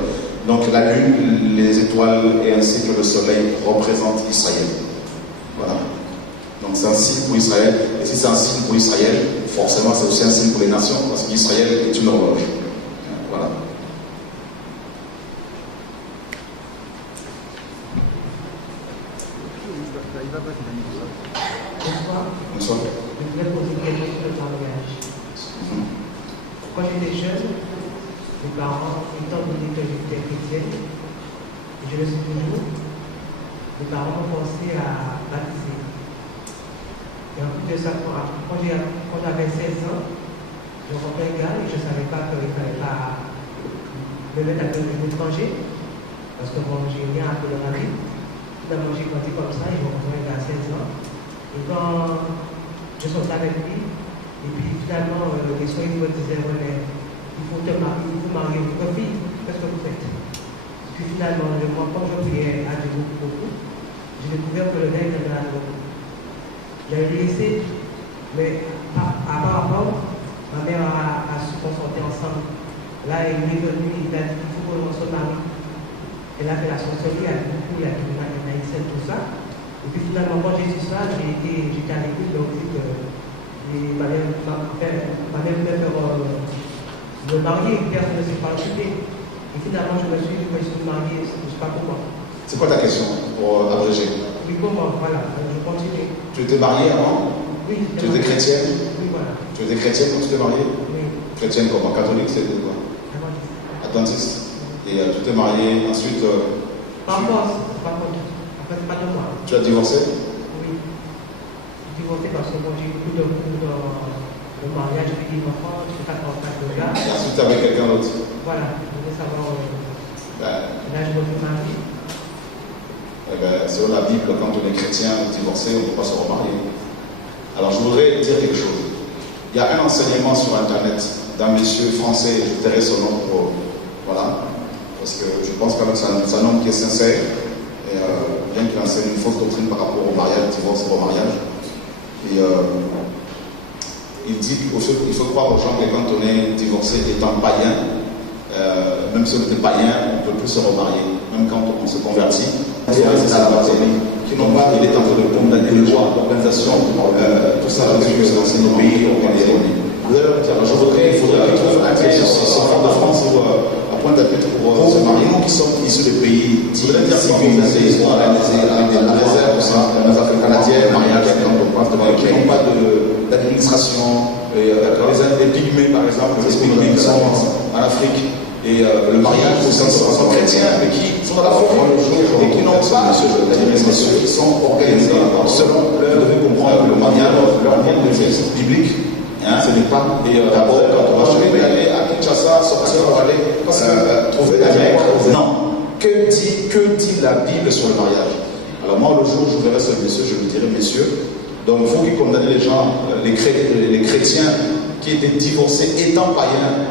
Donc la lune, les étoiles et ainsi que le soleil représentent Israël. Voilà. Donc c'est un signe pour Israël. Et si c'est un signe pour Israël, forcément c'est aussi un signe pour les nations, parce qu'Israël est une horloge. Voilà. Bonsoir. Je voulais poser une question sur le mariage. Quand j'étais jeune, mes parents, étant donné que j'étais chrétienne, et je le suis toujours, mes parents ont pensé à baptiser. Et en plus de ça, quand j'avais 16 ans, je rencontrais un gars et je ne savais pas qu'il ne fallait pas me mettre à l'étranger, parce que bon, j'ai rien à coloriser. Finalement, j'ai grandi comme ça et j'ai rencontré un gars à 16 ans. Et quand je sortais avec lui, et puis finalement, les soins me disaient, ouais, il faut te marier, il faut marier votre fille, qu'est-ce que vous faites? Puis finalement, moi, quand je priais à Dieu beaucoup, j'ai découvert que le gars était dans la drogue. J'avais laissé, mais apparemment, ma mère a su qu'on sortait ensemble. Là, il est venu, il a dit qu'il faut qu'on se marie. Elle a fait la sorcellerie, elle a beaucoup, il a fait une haïtienne, tout ça. Et puis finalement, quand j'ai dit ça, j'étais à l'écoute, donc ma mère voulait faire me marier, personne ne s'est pas occupé. Et finalement, je me suis marié, je ne sais pas comment. C'est quoi ta question pour abréger? Oui, comment? Voilà, je continue. Tu étais mariée avant? Oui. Tu étais chrétienne? Oui, voilà. Tu étais chrétienne quand tu t'es mariée? Oui. Chrétienne comment? Catholique, c'était quoi? Adventiste. Et tu t'es mariée ensuite? Pas force, pas contre. En fait, pas de moi. Tu as divorcé? Oui. Divorcé parce que moi j'ai eu beaucoup de mariage, j'ai eu des enfants, je ne sais pas comment faire de là. Et ensuite avec quelqu'un d'autre? Voilà, je voulais savoir. Là, je me suis marié. Eh bien, selon la Bible, quand on est chrétien ou divorcé, on ne peut pas se remarier. Alors, je voudrais dire quelque chose. Il y a un enseignement sur Internet d'un monsieur français, je tairai son nom pour. Voilà. Parce que je pense quand même que c'est un homme qui est sincère. Et bien qu'il enseigne une fausse doctrine par rapport au mariage, divorce et remariage. Et il dit qu'il faut croire aux gens que quand on est divorcé étant païen, même si on était païen, on ne peut plus se remarier. Même quand on se convertit, c'est à la base qui n'ont pas, il est en train de condamner les lois, l'organisation, tout ça, parce que c'est dans ces pays organisés. Je voudrais, il faudrait qu'il trouve un pays en de France ou à Pointe-à-Pitre pour se marier. Nous qui sommes issus des pays civilisés, organisés, avec des réserves, les Africains canadiens, mariage, qui n'ont pas d'administration. Les pygmées, par exemple, les pygmées qui sont en Afrique. Et le mariage, ce sont chrétiens, mais qui sont dans la foi et qui n'ont pas ceux qui sont organisés selon leur devez comprendre le mariage, leur lien de texte biblique. Ce n'est pas. Et d'abord, quand on va chercher d'aller à Kinshasa, sortir pour aller trouver un mec. Non. Que dit la Bible sur le mariage? Alors moi, le jour où je verrai ce monsieur, je lui dirai, messieurs, donc il faut qu'ils condamnent les gens, les chrétiens qui étaient divorcés étant païens,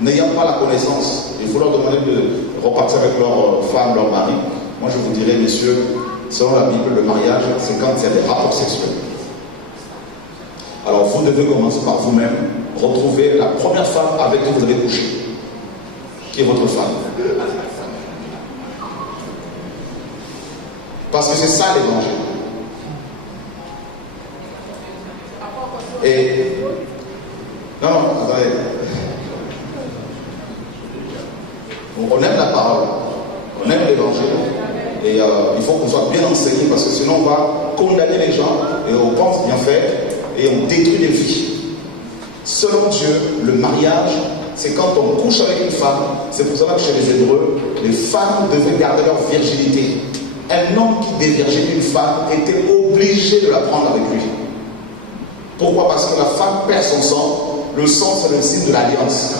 n'ayant pas la connaissance. Il faut leur demander de repartir avec leur femme, leur mari. Moi, je vous dirais, messieurs, selon la Bible, le mariage, c'est quand il y a des rapports sexuels. Alors, vous devez commencer par vous-même, retrouver la première femme avec qui vous avez couché, qui est votre femme. Parce que c'est ça l'évangile. Et non, attendez. On aime la parole, on aime l'évangile, et il faut qu'on soit bien enseigné parce que sinon on va condamner les gens et on pense bien faire et on détruit des vies. Selon Dieu, le mariage, c'est quand on couche avec une femme. C'est pour cela que chez les Hébreux, les femmes devaient garder leur virginité. Un homme qui déviergeait une femme était obligé de la prendre avec lui. Pourquoi? Parce que la femme perd son sang. Le sang, c'est le signe de l'alliance.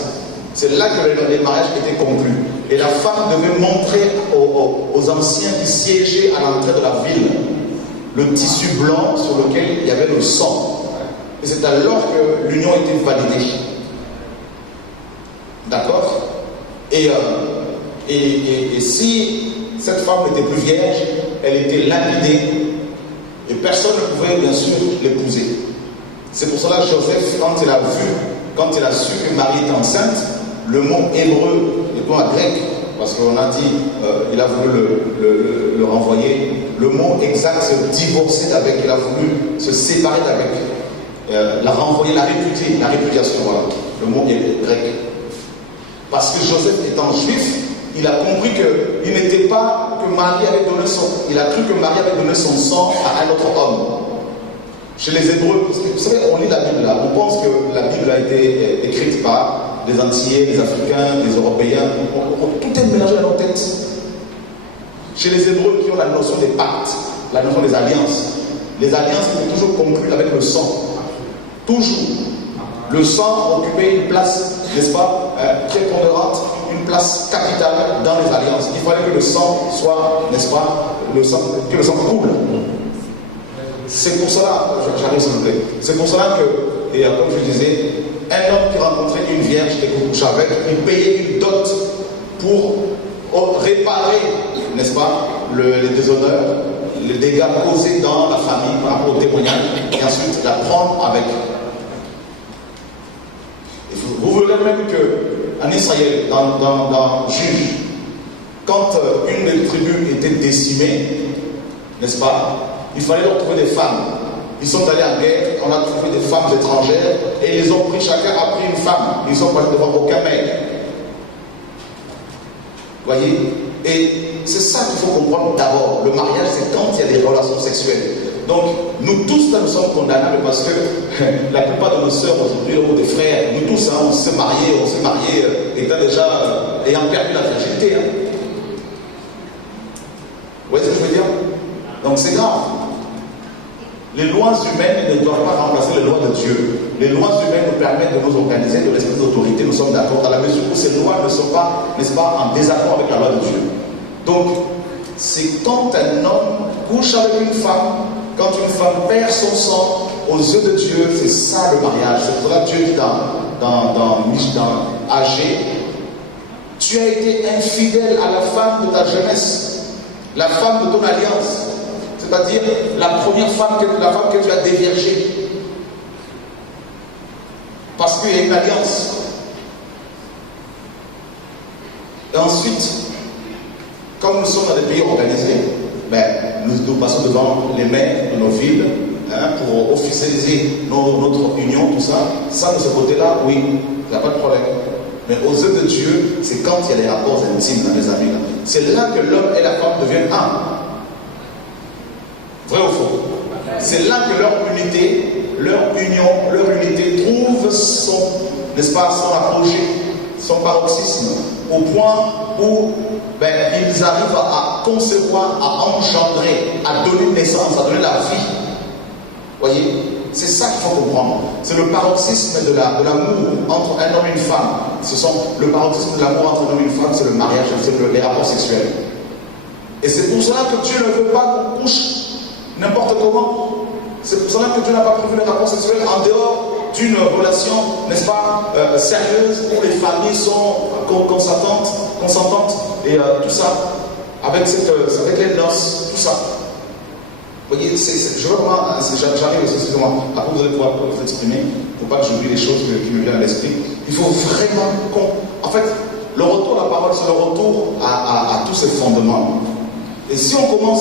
C'est là que les mariages étaient conclus. Et la femme devait montrer aux anciens qui siégeaient à l'entrée de la ville le tissu blanc sur lequel il y avait le sang. Et c'est alors que l'union était validée. D'accord? Et si cette femme n'était plus vierge, elle était lapidée et personne ne pouvait bien sûr l'épouser. C'est pour cela que Joseph, quand il a su que Marie était enceinte, le mot hébreu, le mot grec, parce qu'on a dit, il a voulu le renvoyer, le mot exact c'est divorcer d'avec, il a voulu se séparer d'avec, la renvoyer, la répudier, la répudiation, voilà, le mot est grec. Parce que Joseph étant juif, il a compris qu'il n'était pas que Marie avait donné il a cru que Marie avait donné son sang à un autre homme. Chez les Hébreux, vous savez, on lit la Bible là, on pense que la Bible a été écrite par des Antillais, des Africains, des Européens, tout est mélangé dans nos têtes. Chez les Hébreux qui ont la notion des pactes, la notion des alliances, les alliances étaient toujours conclues avec le sang. Toujours. Le sang occupait une place, n'est-ce pas, prépondérante, une place capitale dans les alliances. Il fallait que le sang soit, n'est-ce pas, que le sang coule. c'est pour cela, j'arrive s'il vous plaît, c'est pour cela que, et comme je disais, un homme qui rencontrait une vierge et qu'on couche avec, il payait une dot pour réparer, n'est-ce pas, les déshonneurs, les dégâts causés dans la famille par rapport au témoignage, et ensuite la prendre avec. Et vous verrez même qu'en Israël, dans Juge, quand une des tribus était décimée, n'est-ce pas, il fallait leur trouver des femmes. Ils sont allés en guerre, on a trouvé des femmes étrangères, et ils ont pris, chacun a pris une femme. Ils n'ont pas devant aucun mec. Voyez? Et c'est ça qu'il faut comprendre d'abord. Le mariage, c'est quand il y a des relations sexuelles. Donc, nous tous, là, nous sommes condamnables parce que la plupart de nos sœurs aujourd'hui, ou des frères, nous tous, hein, on s'est mariés étant déjà ayant perdu la virginité. Hein. Vous voyez ce que je veux dire? Donc, c'est grave. Les lois humaines ne doivent pas remplacer les lois de Dieu. Les lois humaines nous permettent de nous organiser, de l'esprit d'autorité, nous sommes d'accord, dans la mesure où ces lois ne sont pas, n'est-ce pas, en désaccord avec la loi de Dieu. Donc, c'est quand un homme couche avec une femme, quand une femme perd son sang aux yeux de Dieu, c'est ça le mariage. C'est pour ça que Dieu dit dans Agé, tu as été infidèle à la femme de ta jeunesse, la femme de ton alliance. C'est-à-dire la première femme, la femme que tu as déviergée. Parce qu'il y a une alliance. Et ensuite, comme nous sommes dans des pays organisés, nous passons devant les maires de nos villes pour officialiser notre union, tout ça. Ça, de ce côté-là, oui, il n'y a pas de problème. Mais aux yeux de Dieu, c'est quand il y a des rapports intimes dans les amis. C'est là que l'homme et la femme deviennent un. Vrai ou faux? C'est là que leur unité, leur union, leur unité trouve son, n'est-ce pas, son apogée, son paroxysme, au point où ils arrivent à concevoir, à engendrer, à donner naissance, à donner la vie. Voyez? C'est ça qu'il faut comprendre. C'est le paroxysme de l'amour entre un homme et une femme. Le paroxysme de l'amour entre un homme et une femme, c'est le mariage, c'est les rapports sexuels. Et c'est pour cela que Dieu ne veut pas qu'on couche n'importe comment. C'est pour cela que Dieu n'a pas prévu les rapports sexuels en dehors d'une relation, n'est-ce pas, sérieuse, où les familles sont consentantes et tout ça, avec les noces, tout ça. Vous voyez, je veux vraiment, j'arrive aussi, excusez-moi, après vous allez pouvoir vous exprimer, il ne faut pas que j'oublie les choses qui me viennent à l'esprit. Il faut vraiment en fait, le retour à la parole, c'est le retour à tous ces fondements. Et si on comprend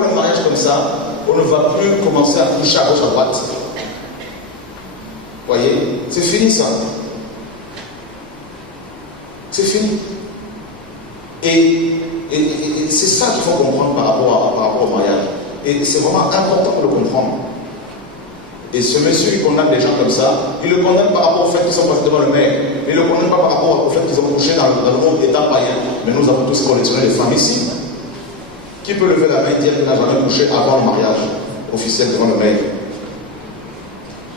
le mariage comme ça, on ne va plus commencer à coucher à gauche à droite. Vous voyez, c'est fini ça. C'est fini. Et c'est ça qu'il faut comprendre par rapport au mariage. Et c'est vraiment important de le comprendre. Et ce monsieur, il condamne les gens comme ça. Il le condamne par rapport au fait qu'ils sont passés devant le maire. Il ne le condamne pas par rapport au fait qu'ils ont couché dans le monde état païen. Mais nous avons tous collectionné les femmes ici. Qui peut lever la main et dire qu'il n'a jamais couché avant le mariage officiel devant le maire?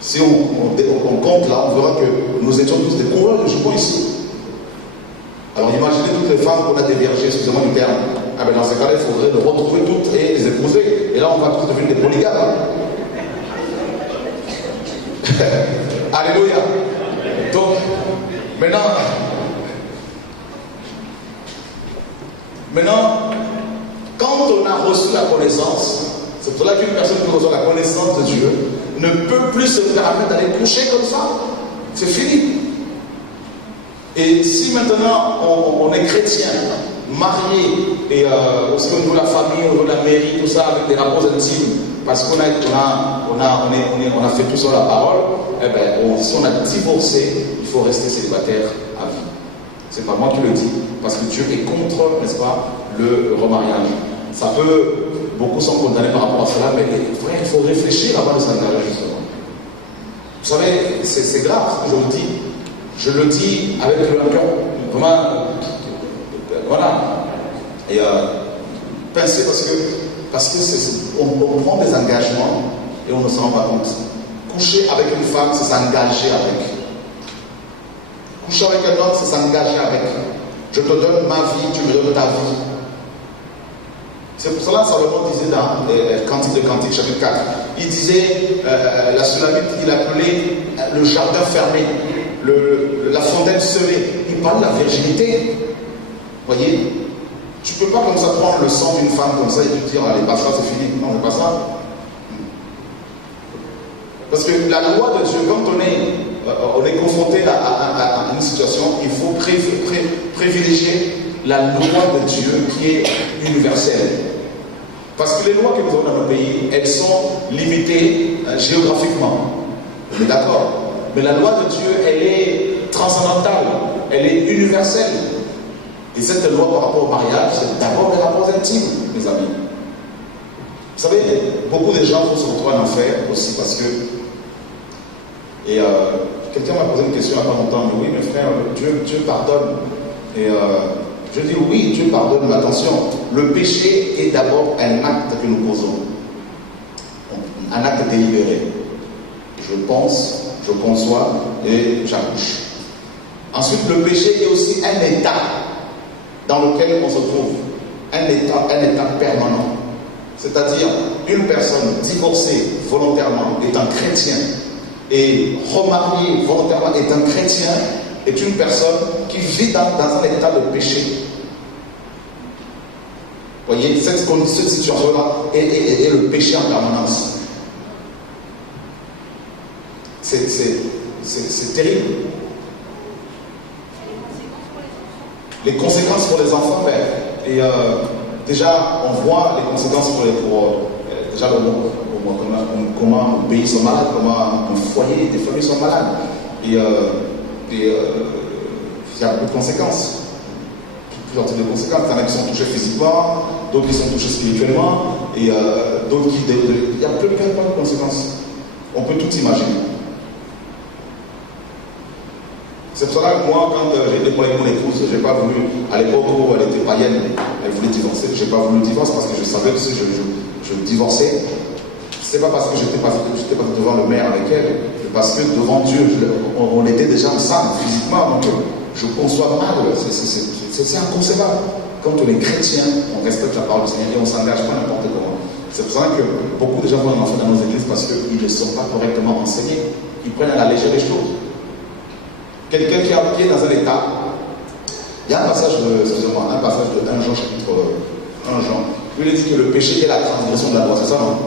Si on compte là, on verra que nous étions tous des coureurs de jupons ici. Alors imaginez toutes les femmes qu'on a déviergées, excusez-moi du terme. Ah ben dans ce cas-là, il faudrait les retrouver toutes et les épouser. Et là, on va tous devenir des polygames. Hein? Alléluia. Donc, maintenant, quand on a reçu la connaissance, c'est pour cela qu'une personne qui reçoit la connaissance de Dieu ne peut plus se permettre d'aller coucher comme ça. C'est fini. Et si maintenant on est chrétien, marié, et aussi au niveau de la famille, au niveau de la mairie, tout ça, avec des rapports intimes, parce qu'on a fait tout ça la parole, eh bien, si on a divorcé, il faut rester célibataire à vie. C'est pas moi qui le dis, parce que Dieu est contre, n'est-ce pas, le remariage. Ça peut, beaucoup sont condamnés par rapport à cela, mais frère, il faut réfléchir avant de s'engager justement. Vous savez, c'est grave ce que je vous dis. Je le dis avec le cœur, vraiment, voilà. Et pensez parce que on prend des engagements et on ne s'en rend pas compte. Coucher avec une femme, c'est s'engager avec. Coucher avec un homme, c'est s'engager avec. Je te donne ma vie, tu me donnes ta vie. C'est pour cela que Salomon disait dans Cantique de Cantique, chapitre 4, Il disait, la Sulamite, il appelait le jardin fermé, la fontaine semée. Il parle de la virginité. Vous voyez, tu ne peux pas comme ça prendre le sang d'une femme comme ça et te dire, allez, passe là, c'est fini. Non, c'est pas ça. Parce que la loi de Dieu, quand on est confronté à une situation, il faut privilégier la loi de Dieu qui est universelle. Parce que les lois que nous avons dans nos pays, elles sont limitées géographiquement. On est d'accord. Mais la loi de Dieu, elle est transcendantale, elle est universelle. Et cette loi par rapport au mariage, c'est d'abord des rapports intimes, mes amis. Vous savez, beaucoup de gens vont se retrouver en enfer aussi parce que... Et quelqu'un m'a posé une question il n'y a pas longtemps, mais oui, mes frères, Dieu pardonne. Et je dis oui, Dieu pardonne, mais attention, le péché est d'abord un acte que nous posons. Un acte délibéré. Je pense, je conçois et j'accouche. Ensuite, le péché est aussi un état dans lequel on se trouve. Un état permanent. C'est-à-dire, une personne divorcée volontairement est un chrétien et remariée volontairement est un chrétien est une personne qui vit dans un état de péché. Vous voyez, cette situation-là est le péché en permanence. C'est terrible. Les conséquences pour les enfants, et déjà on voit les conséquences déjà comment un pays sont malades, comment un foyer, des familles sont malades. Et il y a beaucoup de conséquences. Plusieurs types de conséquences. Il y en a qui sont touchés physiquement, d'autres qui sont touchés spirituellement, et d'autres qui... Il y a plein de conséquences. On peut tout imaginer. C'est pour cela que moi, quand j'ai déployé mon épouse, je n'ai pas voulu, à l'époque où elle était païenne, elle voulait divorcer, je n'ai pas voulu le divorce parce que je savais que si je divorçais, ce n'est pas parce que je n'étais pas devant le maire avec elle, mais parce que devant Dieu, on était déjà ensemble physiquement, donc je conçois mal, c'est inconcevable. Quand on est chrétien, on respecte la parole du Seigneur et on ne s'engage pas n'importe comment. C'est pour ça que beaucoup de gens vont en fait dans nos églises parce qu'ils ne sont pas correctement enseignés, ils prennent à la légère les choses. Quelqu'un qui est dans un état, il y a un passage de 1 Jean chapitre 1 Jean, où il dit que le péché est la transgression de la loi, c'est ça, non?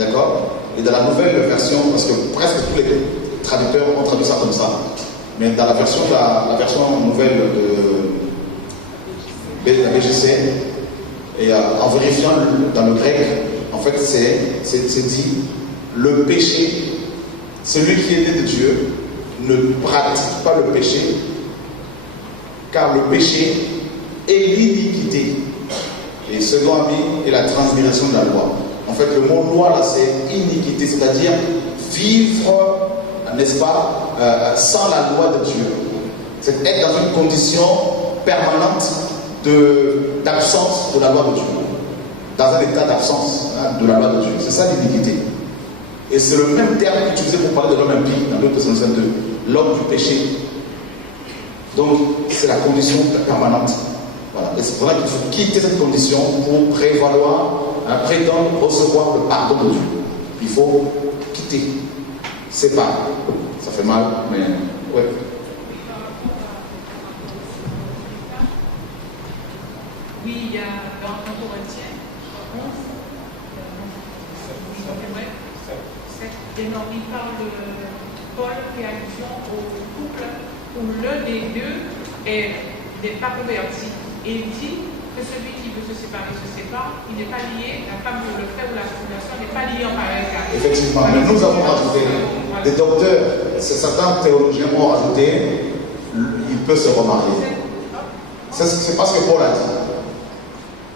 D'accord? Et dans la nouvelle version, parce que presque tous les traducteurs ont traduit ça comme ça, mais dans la version nouvelle de la BGC, et en vérifiant dans le grec, en fait c'est dit, le péché, celui qui est né de Dieu, ne pratique pas le péché, car le péché est l'iniquité. Et second ami est la transgression de la loi. En fait, le mot loi là, c'est iniquité, c'est-à-dire vivre, n'est-ce pas, sans la loi de Dieu. C'est être dans une condition permanente d'absence de la loi de Dieu. Dans un état d'absence de la loi de Dieu. C'est ça l'iniquité. Et c'est le même terme utilisé pour parler de l'homme impie dans 2 Thessaloniciens 2. L'homme du péché. Donc, c'est la condition permanente. Voilà. Et c'est pour ça qu'il faut quitter cette condition pour prétendre recevoir le pardon de Dieu. Il faut quitter. C'est pas. Ça fait mal, mais ouais. Oui, il y a dans 1 Corinthiens 11, il parle de Paul fait allusion au couple où l'un des deux n'est pas converti. Et il dit que celui qui veut se séparer se sépare, il n'est pas lié, la femme ou le frère ou la population n'est pas liée en pareil cas. Effectivement, mais nous avons rajouté, des docteurs, certains théologiens ont rajouté, il peut se remarier. C'est pas ce que Paul a dit.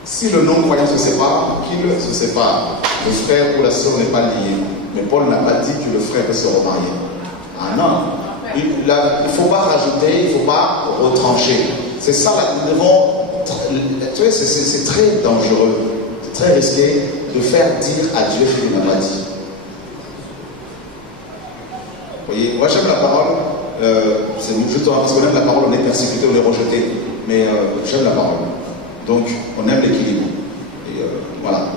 Si le non-croyant se sépare, qu'il se sépare. Le frère ou la sœur n'est pas lié. Mais Paul n'a pas dit que le frère peut se remarier. Ah non. Il ne faut pas rajouter, il ne faut pas retrancher. C'est ça, nous devons. Tu vois, c'est très dangereux, c'est très risqué de faire dire à Dieu ce qu'il n'a pas dit. Vous voyez, moi j'aime la parole, c'est juste parce qu'on aime la parole, on est persécuté, on est rejeté. Mais j'aime la parole. Donc, on aime l'équilibre. Et voilà.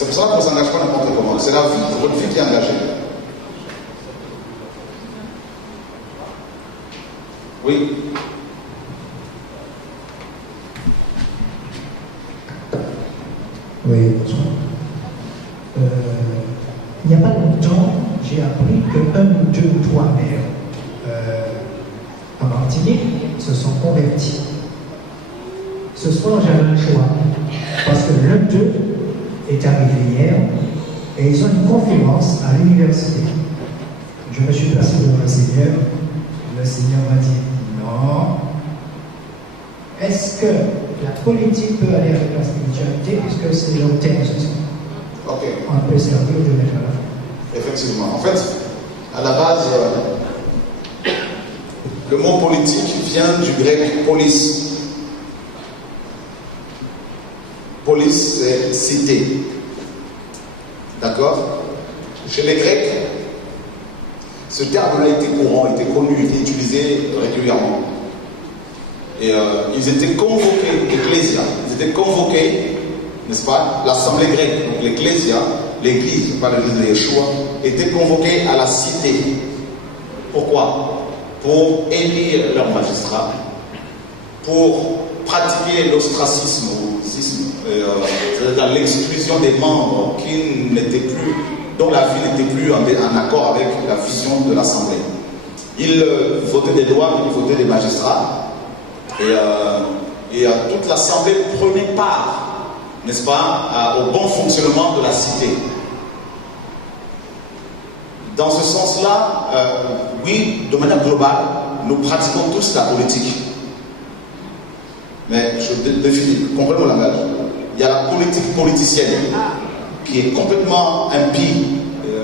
C'est pour ça qu'on ne s'engage pas n'importe comment. C'est la vie, votre vie qui est engagée. Oui. Oui, bonsoir. Il n'y a pas longtemps, j'ai appris qu'un ou deux ou trois maires en Martinique se sont convertis. Ce soir, j'avais un choix, parce que l'un d'eux est arrivé hier et ils ont une conférence à l'université. Je me suis placé devant le Seigneur m'a dit non. Est-ce que la politique peut aller avec la spiritualité, puisque c'est leur thème ce soir? Ok. On peut servir de mettre à la fin. Effectivement. En fait, à la base, le mot politique vient du grec polis. Polis, c'est cité. D'accord? Chez les Grecs, ce terme-là était courant, était connu, était utilisé régulièrement. Et ils étaient convoqués, l'Ecclésia, ils étaient convoqués, n'est-ce pas? L'assemblée grecque, donc l'Ecclésia, l'église, pas l'église de Yeshua, était convoquée à la cité. Pourquoi? Pour élire leurs magistrats, pour pratiquer l'ostracisme, c'est-à-dire l'exclusion des membres qui n'étaient plus, dont la vie n'était plus en accord avec la vision de l'Assemblée. Ils votaient des lois, ils votaient des magistrats, et toute l'Assemblée prenait part, n'est-ce pas, au bon fonctionnement de la cité. Dans ce sens-là, oui, de manière globale, nous pratiquons tous la politique. Mais je définis, comprenez mon langage. Il y a la politique politicienne qui est complètement impie,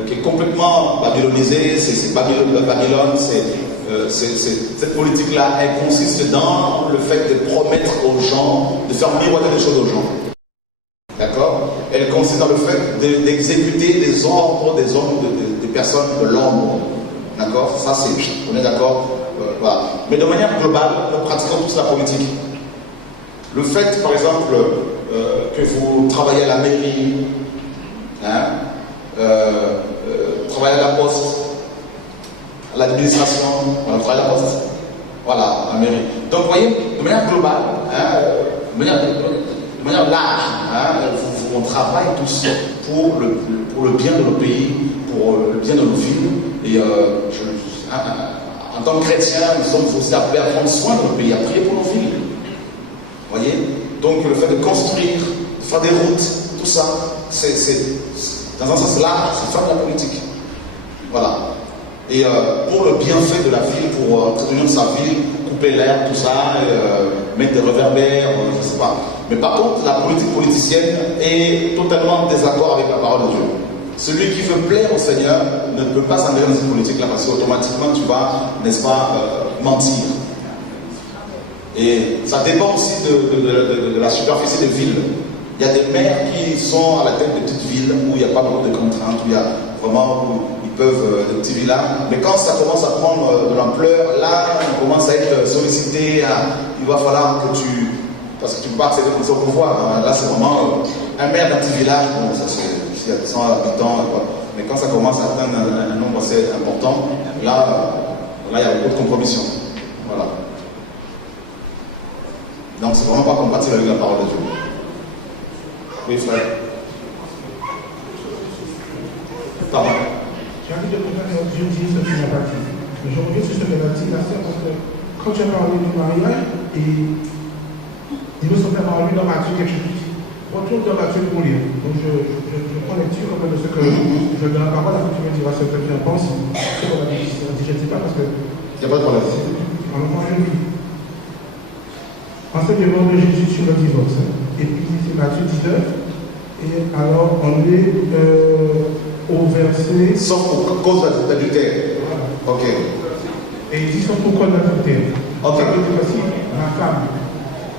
qui est complètement babylonisée. C'est Babylone, cette politique-là, elle consiste dans le fait de promettre aux gens, de faire miroiter des choses aux gens. D'accord? Elle consiste dans le fait d'exécuter des ordres des personnes de l'ombre. D'accord? Ça, c'est. On est d'accord? Voilà. Mais de manière globale, nous pratiquons tous la politique. Le fait, par exemple, que vous travaillez à la mairie, travaillez à la poste, à l'administration, on travaille à la poste, voilà, à la mairie. Donc, vous voyez, de manière globale, de manière large, on travaille tous pour le bien de nos pays, pour le bien de nos villes. Et en tant que chrétiens, nous sommes aussi appelés à prendre soin de nos pays, à prier pour nos villes. Vous voyez? Donc le fait de construire, de faire des routes, tout ça, c'est dans un sens large, c'est faire de la politique. Voilà. Et pour le bienfait de la ville, pour entretenir sa ville, couper l'air, tout ça, mettre des réverbères, je ne sais pas. Mais par contre, la politique politicienne est totalement en désaccord avec la parole de Dieu. Celui qui veut plaire au Seigneur ne peut pas s'engager dans cette politique-là parce qu'automatiquement tu vas, n'est-ce pas, mentir. Et ça dépend aussi de la superficie des villes. Il y a des maires qui sont à la tête de petites villes où il n'y a pas beaucoup de contraintes, où il y a vraiment, où ils peuvent, des petits villages. Mais quand ça commence à prendre de l'ampleur, là, on commence à être sollicité. Il va falloir que tu. Parce que tu ne peux pas accéder au pouvoir. Là, c'est vraiment un maire d'un petit village. Bon, ça c'est 100 habitants. Mais quand ça commence à atteindre un nombre assez important, là, il y a beaucoup de compromission. Voilà. Donc, c'est vraiment pas compatible avec la parole de Dieu. Oui, frère. Pardon. J'ai envie de préparer un Dieu dit ce qui n'a pas dit. Je reviens sur ce qu'elle a dit, la sœur, parce que quand tu as parlé du mariage, et ils nous sont fait parler dans Matthieu quelque chose. Retourne dans Matthieu pour lire. Donc, je prends lecture comme de ce que je donne la parole, après tu me diras ce que tu en penses. Ce qu'on a dit, je ne sais pas, parce que. Il n'y a pas de problème. Alors, moi, je lis. Enseignement de Jésus sur le divorce. Et puis c'est Matthieu 19. Et alors on est au verset. Sauf pour cause d'adultère. Voilà. Ok. Et il dit sauf pour cause d'adultère. Ok. Ça veut dire aussi, ma femme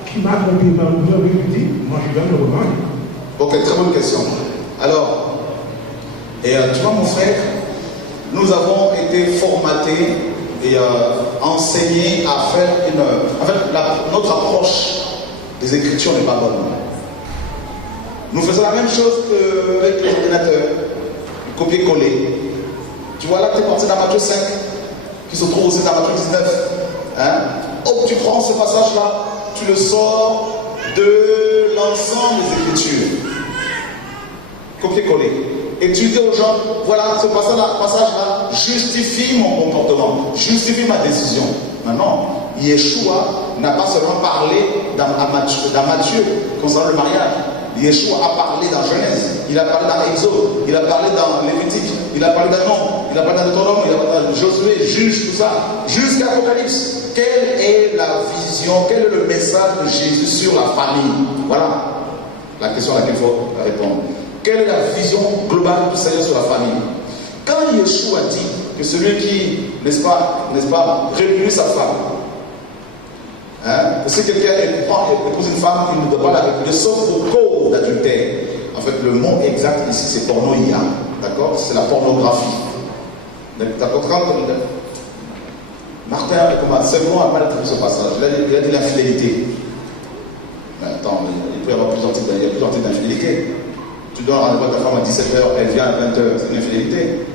qui m'a trompé par le Dieu lui dit, moi je donne le revanche. Ok, très bonne question. Alors, et tu vois mon frère, nous avons été formatés et enseigner à faire une. En fait, notre approche des Écritures n'est pas bonne. Nous faisons la même chose qu'avec les ordinateurs. Copier-coller. Tu vois là, tu es parti dans Matthieu 5, qui se trouve aussi dans Matthieu 19. Hein? Oh, tu prends ce passage-là, tu le sors de l'ensemble des Écritures. Copier-coller. Et tu dis aux gens, voilà, ce passage-là justifie mon comportement, justifie ma décision. Maintenant, Yeshua n'a pas seulement parlé dans Matthieu concernant le mariage. Yeshua a parlé dans Genèse, il a parlé dans Exode, il a parlé dans Lévitique, il a parlé dans Nom, il a parlé dans Deutéronome, il a parlé dans Josué, Juge, tout ça, jusqu'à Apocalypse. Quelle est la vision, quel est le message de Jésus sur la famille? Voilà la question à laquelle il faut répondre. Quelle est la vision globale du Seigneur sur la famille? Quand Yeshua dit que celui qui, n'est-ce pas, réunit sa femme, hein, que si quelqu'un épouse une femme, il ne doit pas la réunir, sauf pour cause d'adultère. En fait, le mot exact ici, c'est pornoïa. D'accord? C'est la pornographie. D'accord? Quand Martin, Segmon a mal traité ce passage. Il a dit l'infidélité. Mais attends, il peut y avoir plusieurs types d'infidélité. Tu donnes rendez-vous à ta femme à 17h, elle vient à 20h, c'est une infidélité.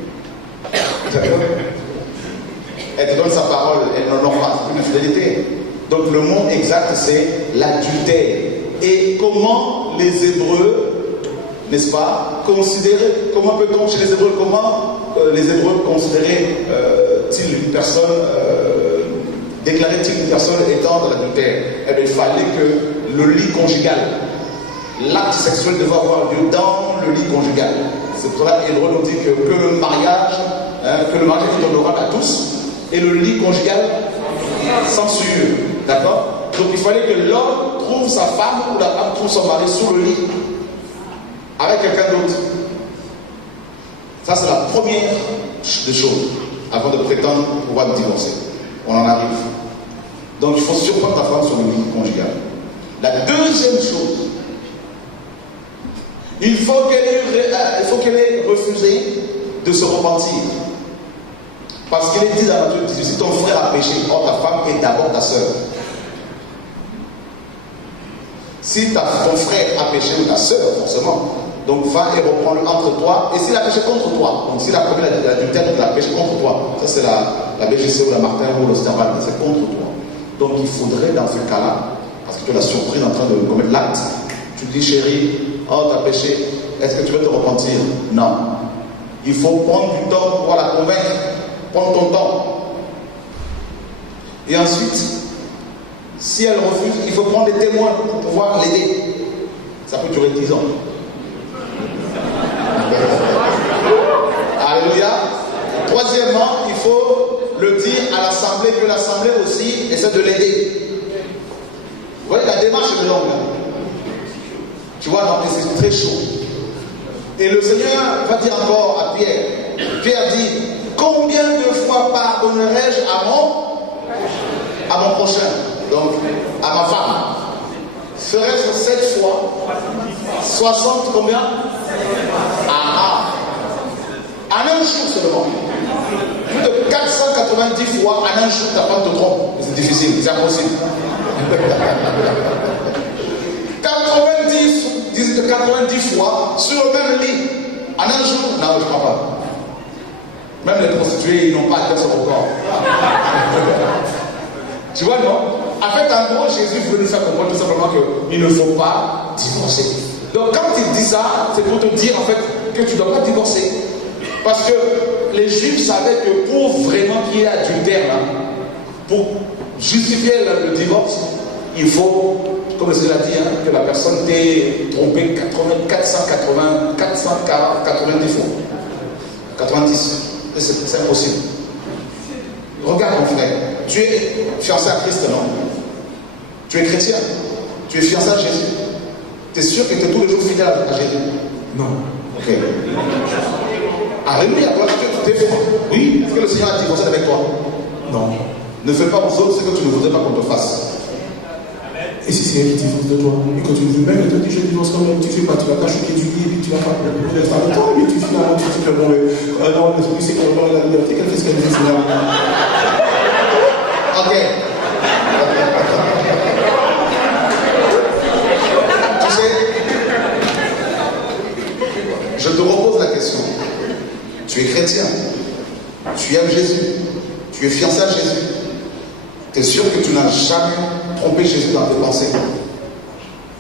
D'accord? Elle te donne sa parole, elle n'honore pas, c'est une infidélité. Donc le mot exact, c'est l'adultère. Et comment les Hébreux, n'est-ce pas, considérer, comment peut-on chez les Hébreux, comment les Hébreux considéraient-ils une personne, déclaraient-ils une personne étant dans l'adultère? Eh bien, il fallait que le lit conjugal, l'acte sexuel devait avoir lieu dans le lit conjugal. C'est pour cela que l'Hébreu nous dit que le mariage est honorable à tous, et le lit conjugal censure. D'accord? Donc il fallait que l'homme trouve sa femme ou la femme trouve son mari sur le lit avec quelqu'un d'autre. Ça, c'est la première des choses avant de prétendre pouvoir divorcer. On en arrive. Donc il faut surprendre ta femme sur le lit conjugal. La deuxième chose, il faut qu'elle ait refusé de se repentir. Parce qu'il est dit dans Matthieu 18, si ton frère a péché, or ta femme est d'abord ta soeur. Si ton frère a péché ou ta soeur, forcément, donc va et reprends-le entre toi. Et s'il a péché contre toi, donc s'il a commis l'adultère, il a péché contre toi. Ça c'est la BGC ou la Martin ou l'Osterval, c'est contre toi. Donc il faudrait dans ce cas-là, parce que tu l'as surpris en train de commettre l'acte, tu dis chérie, oh tu as péché, est-ce que tu veux te repentir? Non. Il faut prendre du temps pour pouvoir la convaincre. Prends ton temps. Et ensuite, si elle refuse, il faut prendre des témoins pour pouvoir l'aider. Ça peut durer 10 ans. Alléluia. Troisièmement, il faut le dire à l'assemblée, que l'assemblée aussi essaie de l'aider. Vous voyez, la démarche est longue. Tu vois, donc c'est très chaud. Et le Seigneur va dire encore à Pierre. Pierre dit, combien de fois pardonnerai-je à mon prochain, donc à ma femme? Serait-ce 7 fois 60 combien? En un jour seulement. Plus de 490 fois en un jour ta femme te trompe. C'est difficile, c'est impossible. 90 fois sur le même lit en un jour? Non, je ne crois pas. Même les prostituées, ils n'ont pas atteint son record. Tu vois, non? En fait, en gros, Jésus veut nous faire comprendre tout simplement qu'il ne faut pas divorcer. Donc, quand il dit ça, c'est pour te dire en fait que tu ne dois pas divorcer. Parce que les Juifs savaient que pour vraiment qu'il y ait adultère, là, pour justifier le divorce, il faut, comme je l'ai dit, hein, que la personne t'ait trompé 490 fois. 90. C'est impossible. Regarde mon frère, tu es fiancé à Christ, non? Tu es chrétien, tu es fiancé à Jésus. Tu es sûr que tu es tous les jours fidèle à Jésus? Non. Ok. Alléluia, toi tu t'es fait. Oui, est-ce que le Seigneur a divorcé avec toi? Non. Ne fais pas aux autres ce que tu ne voudrais pas qu'on te fasse. Et si c'est elle qui divorce de toi, et quand tu veux même, te dis je divorce quand même, tu fais pas, tu vas t'acheter du lit, et puis tu vas pas être avec toi, mais tu finalement tu dis que bon, non, l'esprit c'est qu'on va la liberté, qu'elle fait ce qu'elle veut, c'est là. Ok. Tu sais, chrétien, tu aimes Jésus, tu es fiancé à Jésus, tu es sûr que tu n'as jamais trompé Jésus dans tes pensées?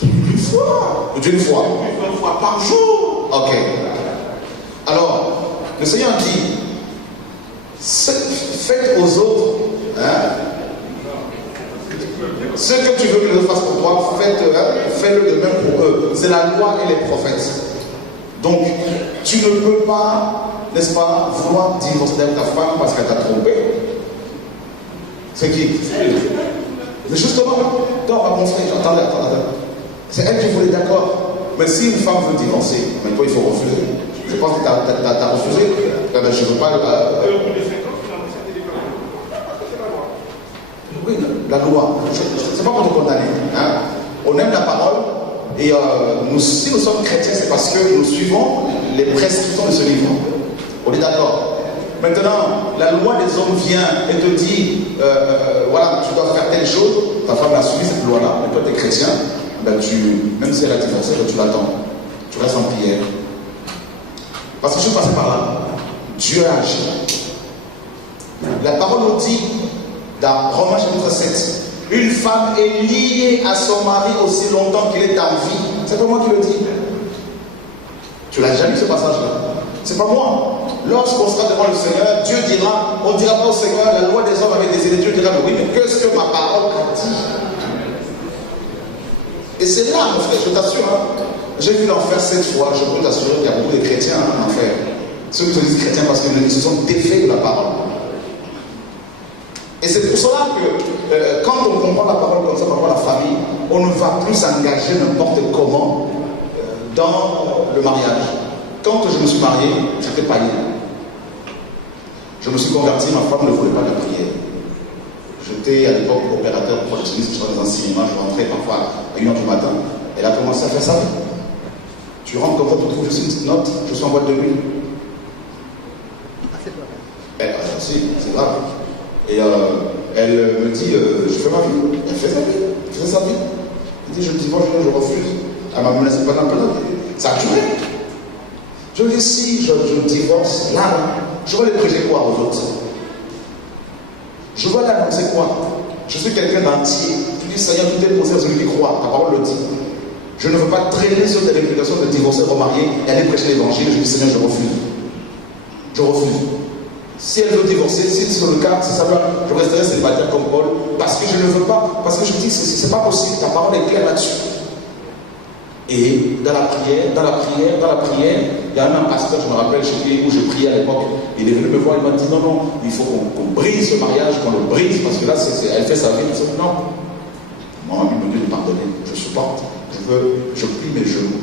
Une fois. Une fois. Une fois par jour. Ok. Alors, le Seigneur dit, faites aux autres, hein, ce que tu veux que je fasse pour toi, fais-le de même pour eux. C'est la loi et les prophètes. Donc, tu ne peux pas, n'est-ce pas, vouloir divorcer avec ta femme parce qu'elle t'a trompé. C'est qui? Mais justement, non, mon frère, attendez. C'est elle qui voulait, d'accord. Mais si une femme veut divorcer, mais toi, il faut refuser. Je pense que tu as refusé. Je ne veux pas. Oui, la loi. C'est pas pour te condamner. Hein? On aime la parole. Et si nous sommes chrétiens, c'est parce que nous suivons les prescriptions de ce livre. On est d'accord. Maintenant, la loi des hommes vient et te dit, voilà, tu dois faire telle chose. Ta femme a suivi cette loi-là, mais toi, tu es chrétien. Ben même si elle a divorcé, tu l'attends. Tu restes en prière. Parce que je suis passé par là. Dieu a agi. La parole nous dit, dans Romains chapitre 7, une femme est liée à son mari aussi longtemps qu'il est en vie. C'est pas moi qui le dis. Tu l'as jamais lu ce passage-là. C'est pas moi. Lorsqu'on sera devant le Seigneur, Dieu dira, on dira pas au Seigneur, la loi des hommes avait décidé. Dieu dira, oui, mais qu'est-ce que ma parole a dit? Et c'est là, mon frère, je t'assure, hein, j'ai vu l'enfer 7 fois, je peux t'assurer qu'il y a beaucoup de chrétiens en enfer. Ceux qui se disent chrétiens parce qu'ils se sont défaits de la parole. Et c'est pour cela que quand on comprend la parole comme ça, par rapport à la famille, on ne va plus s'engager n'importe comment dans le mariage. Quand je me suis marié, j'étais païen. Je me suis converti, ma femme ne voulait pas de la prière. J'étais à l'époque opérateur projectionniste, je suis dans un cinéma, je rentrais parfois à 1h du matin. Elle a commencé à faire ça. Tu rentres comme ça, tu trouves juste une petite note, je suis en boîte de nuit. Si, c'est grave. Et elle me dit, je fais ma vie. Elle fait sa vie. Elle faisait sa vie. Elle dit, je divorce, je refuse. Elle m'a menacé pendant peu. Ça a duré. Je lui dis, si je divorce, là, je vais les prêcher quoi aux autres? Je vais l'annoncer quoi? Je suis quelqu'un d'entier. Tu dis, Seigneur, tout est possible à celui qui croit. Ta parole le dit. Je ne veux pas traîner sur tes républications de divorcer, remarier et aller prêcher l'évangile. Je dis, Seigneur, je refuse. Je refuse. Si elle veut divorcer, si c'est le cas, si ça va, je resterai célibataire comme Paul, parce que je ne veux pas, parce que je dis que c'est pas possible, ta parole est claire là-dessus. Et dans la prière, il y a même un pasteur, je me rappelle, où je priais à l'époque, il est venu me voir, il m'a dit non, il faut qu'on brise ce mariage, qu'on le brise, parce que là, elle fait sa vie, je dis non. Moi, il me dit de pardonner, je supporte, je plie mes genoux.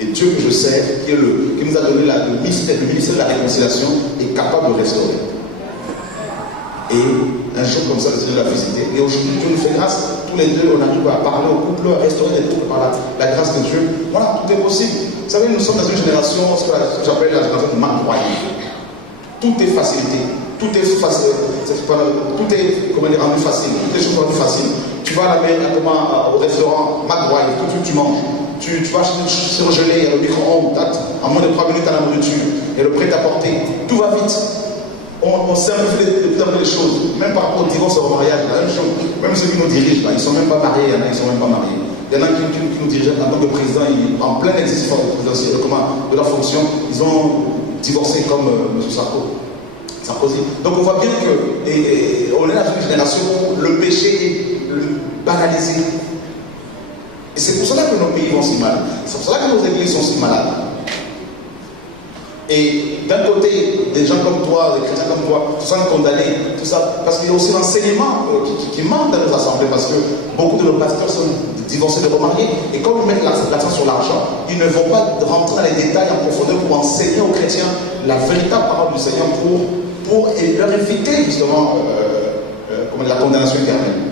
Et Dieu que je sais, qui nous a donné le ministère de la réconciliation, est capable de restaurer. Et un jour comme ça, le Seigneur l'a visité. Et aujourd'hui, Dieu nous fait grâce. Tous les deux, on arrive à parler au couple, à restaurer les couples par la grâce de Dieu. Voilà, tout est possible. Vous savez, nous sommes dans une génération, ce que j'appelle la génération de McWife. Tout est facilité. Tout est facile. Tout est, comment dire, rendu facile. Toutes les choses sont rendues faciles. Tu vas à au restaurant McWife, tout de suite tu manges. Tu vas surgeler, il y a le micro-ondes, en moins de 3 minutes à la nourriture, et le prêt-à-porter. Tout va vite. On simplifie de plus en plus les choses, même par rapport au divorce et au mariage, la même chose. Même ceux qui nous dirigent, là, ils ne sont même pas mariés, il y en a, ils ne sont même pas mariés. Il y en a qui nous dirigent en tant que président, en plein exercice de leur fonction, ils ont divorcé comme M. Sarkozy. Donc on voit bien qu'on est dans une génération où le péché est banalisé. Et c'est pour cela que nos pays vont si mal. C'est pour cela que nos églises sont si malades. Et d'un côté, des gens comme toi, des chrétiens comme toi, se sentent condamnés, tout ça, parce qu'il y a aussi l'enseignement qui manque dans nos assemblées, parce que beaucoup de nos pasteurs sont divorcés, de remariés, et quand ils mettent l'accent sur l'argent, ils ne vont pas rentrer dans les détails en profondeur pour enseigner aux chrétiens la véritable parole du Seigneur pour leur éviter justement la condamnation éternelle.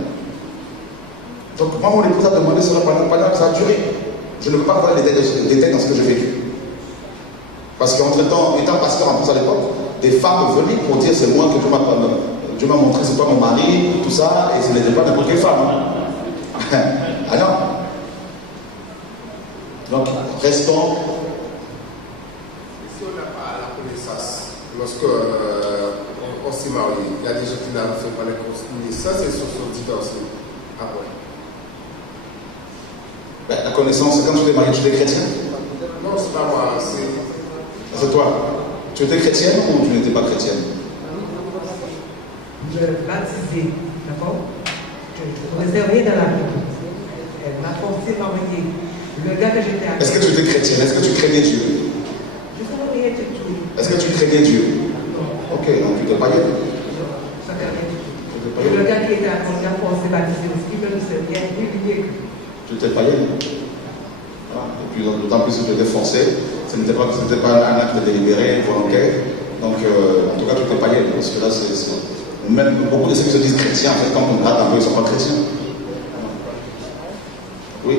Donc moi, mon épouse a demandé cela pendant que ça a duré. Je ne peux pas parler des détails dans ce que j'ai vécu. Parce qu'entre-temps, étant pasteur en plus à l'époque, des femmes venaient pour dire c'est moi que Dieu m'a montré, c'est pas mon mari, tout ça, et ce n'était pas n'importe quelle femme. Hein. Alors, donc, restons. Si on n'a pas la connaissance lorsque on s'est marié, il y a des gens qui n'ont pas les connaissances et se sont divorcés après. Ben, la connaissance, quand tu t'es marié, tu étais chrétien? Non, c'est pas moi, c'est toi. Tu étais chrétienne ou tu n'étais pas chrétienne? Je baptisé, d'accord? Je ne connaissais rien dans la vie. Elle m'a forcé à marier. Le gars que j'étais avec. Est-ce que tu étais chrétienne? Est-ce que tu craignais Dieu? Je ne savais rien du tout. Est-ce que tu craignais Dieu? Non. Ok, donc tu t'es païenne. Non, ça ne rien du tout. Le gars qui était avec moi, il a forcé à baptiser. Ce qui me disait rien, lui. Tu étais païenne. Voilà. Et puis d'autant plus que tu étais forcé. Ce n'était pas un acte délibéré, volontaire. Donc en tout cas, tu étais païenne. Parce que là, même beaucoup de ceux qui se disent chrétiens, en fait, quand on gratte un peu, ils ne sont pas chrétiens. Oui.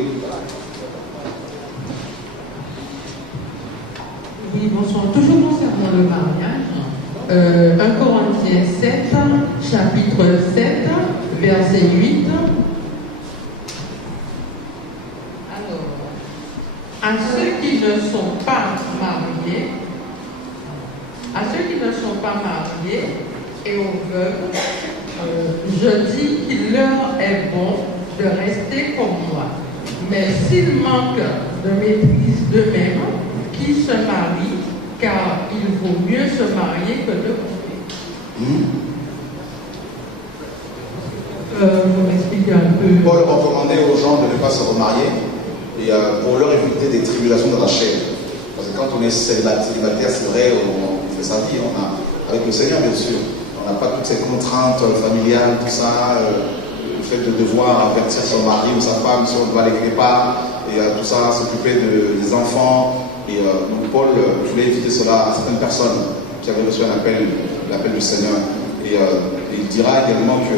Oui, bonsoir. Toujours concernant le mariage, 1 Corinthiens 7, chapitre 7, verset 8. Alors, à ceux qui ne sont pas mariés, et aux veuves, je dis qu'il leur est bon de rester comme moi. Mais s'ils manquent de maîtrise d'eux-mêmes, qu'ils se marient, car il vaut mieux se marier que de couper. Vous m'expliquez un peu. Paul recommandait aux gens de ne pas se remarier et pour leur éviter des tribulations de la chair. Parce que quand on est célibataire, c'est vrai, on fait sa vie, avec le Seigneur bien sûr. On n'a pas toutes ces contraintes familiales, tout ça, le fait de devoir avertir son mari ou sa femme si on doit aller quelque part, et tout ça, s'occuper des enfants. Et donc Paul voulait éviter cela à certaines personnes qui avaient reçu l'appel du Seigneur. Et il dira également que,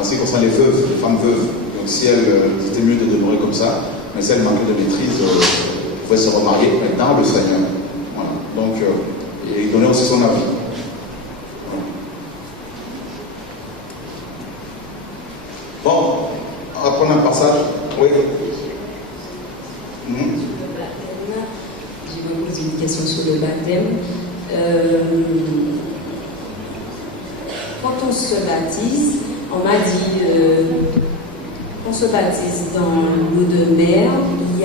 en ce qui concerne les veuves, les femmes veuves, donc si elles c'était mieux de demeurer comme ça, mais si elles manquaient de maîtrise, elles pouvaient se remarier dans le Seigneur. Voilà. Donc, et il donnait aussi son avis. Bon, on va prendre un passage. Oui. Je vais poser une question sur le baptême. Quand on se baptise, on m'a dit on se baptise dans l'eau de mer, il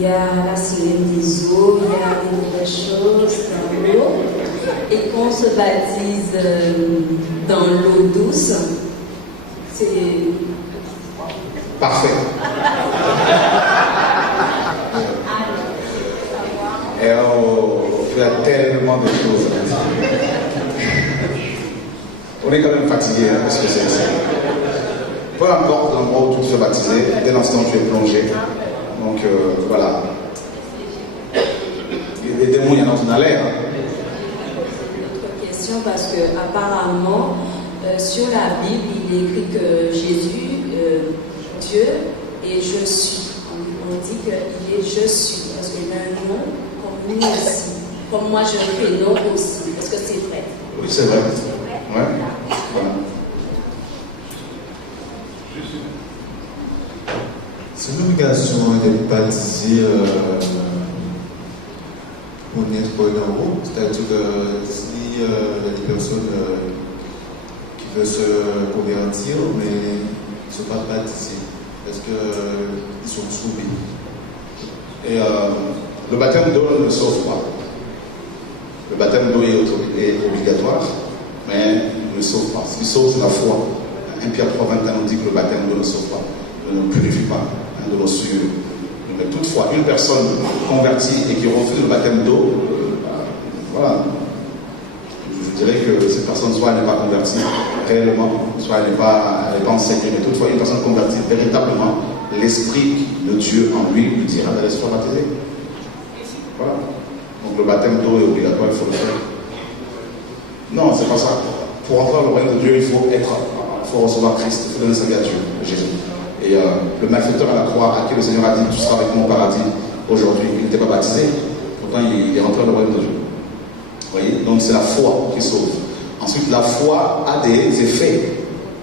y a la semaine des eaux, il y a des nouvelles choses dans l'eau. Et quand on se baptise dans l'eau douce, c'est... Parfait. Et il y a tellement de choses. On est quand même fatigué, hein, parce que c'est ça. Peu importe l'endroit où tu te fais baptiser, dès l'instant où tu es plongé. Donc voilà. Les démons, il y en a dans l'air. Hein. Autre question, parce que apparemment, sur la Bible, il est écrit que Jésus, Dieu, et je suis. On dit qu'il est je suis, parce qu'il a un nom comme nous aussi. Comme moi, je fais nom aussi. Est-ce que c'est vrai? Oui, c'est vrai. Ouais. Voilà. C'est une obligation d'être baptisé pour naître en Europe. C'est-à-dire que si il y a des personnes qui veulent se convertir, mais ils ne sont pas baptisés parce qu'ils sont sauvés. Et le baptême d'eau ne sauve pas. Le baptême d'eau est obligatoire, mais il ne sauve pas. Ce qui sauve, c'est la foi. 1 Pierre 3,21 nous dit que le baptême d'eau ne sauve pas, ne purifie pas de l'eau sûre. Mais toutefois, une personne convertie et qui refuse le baptême d'eau, voilà. Je dirais que cette personne, soit elle n'est pas convertie réellement, soit elle n'est pas enseignée, mais toutefois, une personne convertie, véritablement, l'Esprit de Dieu en lui dira d'aller se faire baptiser. Voilà. Donc le baptême d'eau est obligatoire, il faut le faire. Non, c'est pas ça. Pour entrer dans le royaume de Dieu, il faut recevoir Christ, il faut donner sa vie à Dieu, Jésus. Et le malfaiteur à la croix, à qui le Seigneur a dit, tu seras avec moi au paradis aujourd'hui, il n'était pas baptisé, pourtant il est rentré dans le royaume de Dieu. Vous voyez? Donc c'est la foi qui sauve. Ensuite, la foi a des effets.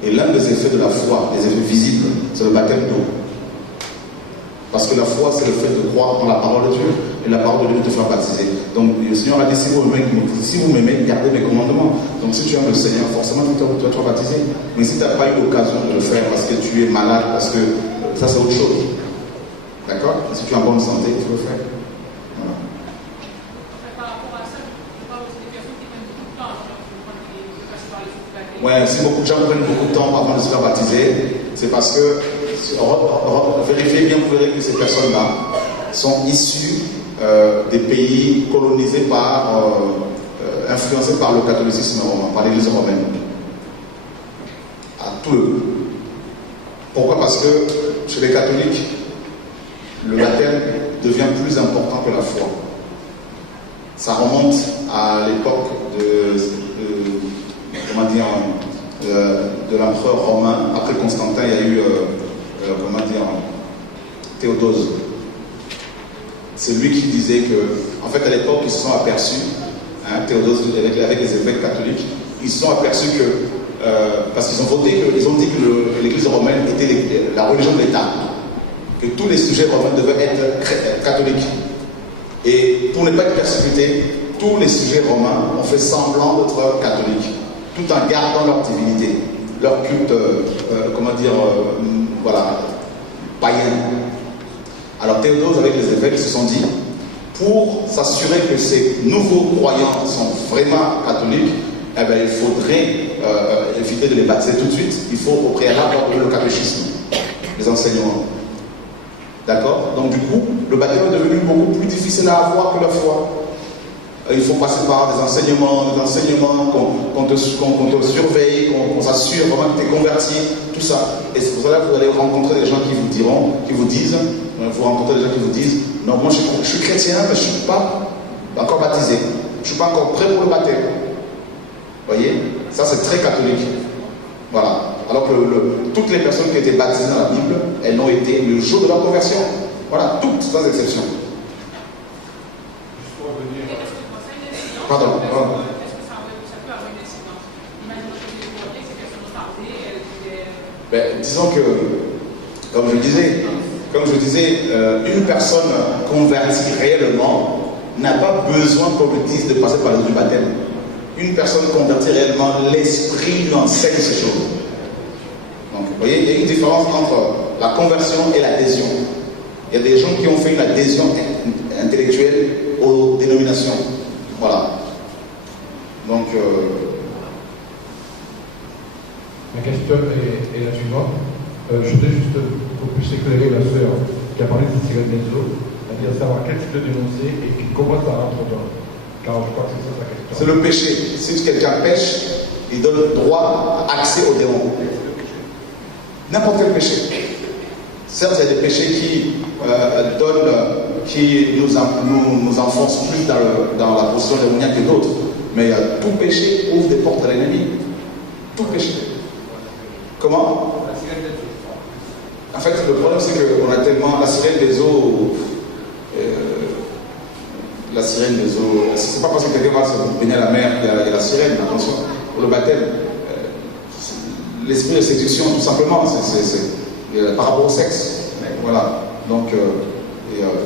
Et l'un des effets de la foi, des effets visibles, c'est le baptême d'eau. Parce que la foi, c'est le fait de croire en la parole de Dieu, et la parole de Dieu te faire baptiser. Donc le Seigneur a dit, si vous m'aimez, gardez mes commandements. Donc si tu aimes le Seigneur, forcément tu dois être baptisé. Mais si tu n'as pas eu l'occasion de le faire parce que tu es malade, parce que ça c'est autre chose. D'accord? Si tu es en bonne santé, il faut le faire. Voilà. Ouais, si beaucoup de gens prennent beaucoup de temps avant de se faire baptiser, c'est parce que vérifiez bien, vous verrez que ces personnes-là sont issues des pays colonisés influencés par le catholicisme romain, par l'Église romaine. À tous eux. Pourquoi? Parce que chez les catholiques, le baptême devient plus important que la foi. Ça remonte à l'époque de l'empereur romain. Après Constantin, il y a eu Théodose. C'est lui qui disait que, en fait, à l'époque, ils se sont aperçus, Théodose avec les évêques catholiques, ils se sont aperçus que, parce qu'ils ont voté, ils ont dit que l'Église romaine était la religion de l'État, que tous les sujets romains devaient être catholiques. Et pour ne pas être persécutés, tous les sujets romains ont fait semblant d'être catholiques, tout en gardant leur divinité, leur culte, païen. Alors Théodose avec les évêques se sont dit, pour s'assurer que ces nouveaux croyants sont vraiment catholiques, eh bien, il faudrait éviter de les baptiser tout de suite. Il faut au préalable leur le catéchisme, les enseignements. D'accord? Donc du coup, le baptême est devenu beaucoup plus difficile à avoir que la foi. Il faut passer par des enseignements qu'on te surveille, qu'on s'assure vraiment que tu es converti, tout ça. Et c'est pour cela que vous allez rencontrer des gens qui vous disent, non, moi je suis chrétien, mais je ne suis pas encore baptisé. Je ne suis pas encore prêt pour le baptême. Vous voyez? Ça c'est très catholique. Voilà. Alors que toutes les personnes qui étaient baptisées dans la Bible, elles l'ont été le jour de leur conversion. Voilà, toutes sans exception. Pardon. Disons que, comme je disais, une personne convertie réellement n'a pas besoin qu'on lui dise de passer par le baptême. Une personne convertie réellement, l'esprit lui enseigne ces choses. Donc, vous voyez, il y a une différence entre la conversion et l'adhésion. Il y a des gens qui ont fait une adhésion intellectuelle aux dénominations. Voilà. Donc, ma question est la suivante. Je voudrais juste qu'on puisse éclairer la sœur qui a parlé de sirène des eaux, c'est-à-dire savoir quel type de dénoncer et comment ça rentre dans. Car je crois que c'est ça sa question. C'est le péché. Si quelqu'un pêche, il donne droit à accès au démon. N'importe quel péché. Certes, il y a des péchés qui nous enfoncent plus dans la position démoniaque que d'autres. Mais tout péché ouvre des portes à l'ennemi. Tout péché. Comment? En fait, le problème, c'est qu'on a tellement la sirène des eaux. La sirène des eaux. C'est pas parce que quelqu'un va se baigner à la mer qu'il y a la sirène. Attention, pour le baptême. L'esprit de séduction, tout simplement, c'est par rapport au sexe. Voilà. Donc,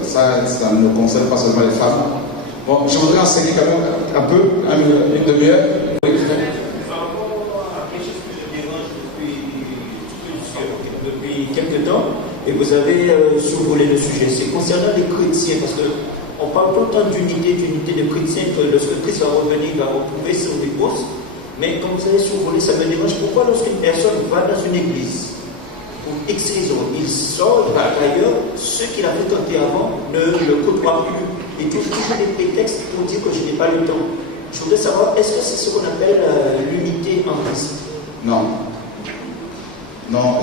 ça ne concerne pas seulement les femmes. Bon, je voudrais enseigner quand même un peu, une demi-heure. Par rapport à quelque chose que je dérange depuis quelques temps, et vous avez survolé le sujet, c'est concernant les chrétiens, parce qu'on parle tout le temps d'unité de chrétiens, que lorsque Christ va revenir, il va retrouver sur les postes, mais comme vous avez survolé, ça me dérange. Pourquoi lorsqu'une personne va dans une église, pour X raison, il sort par ailleurs, ceux qu'il a fréquenté avant ne le côtoient plus. Et toujours des prétextes pour dire que je n'ai pas le temps. Je voudrais savoir, est-ce que c'est ce qu'on appelle l'unité en Christ? Non. Non,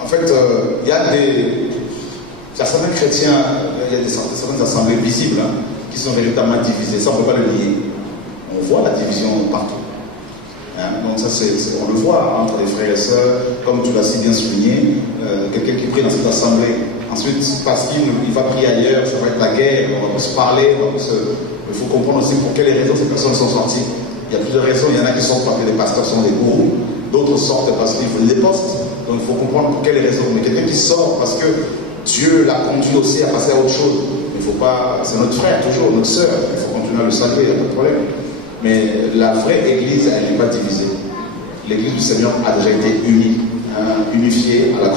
en fait, il y a certains chrétiens, il y a certaines assemblées visibles qui sont véritablement divisées. Ça, on ne peut pas le nier. On voit la division partout. Donc ça, on le voit entre les frères et sœurs, comme tu l'as si bien souligné, quelqu'un qui prie dans cette assemblée, ensuite parce qu'il va prier ailleurs, ça va être la guerre, on va se parler, il faut comprendre aussi pour quelles raisons ces personnes sont sorties. Il y a plusieurs raisons, il y en a qui sortent parce que les pasteurs sont des gourous, d'autres sortent parce qu'ils veulent des postes, Donc il faut comprendre pour quelles raisons. Mais quelqu'un qui sort parce que Dieu l'a conduit aussi à passer à autre chose. Il faut pas, c'est notre frère toujours, notre sœur. Il faut continuer à le saluer, il n'y a pas de problème. Mais la vraie église, elle n'est pas divisée. L'église du Seigneur a déjà été unie, unifiée à la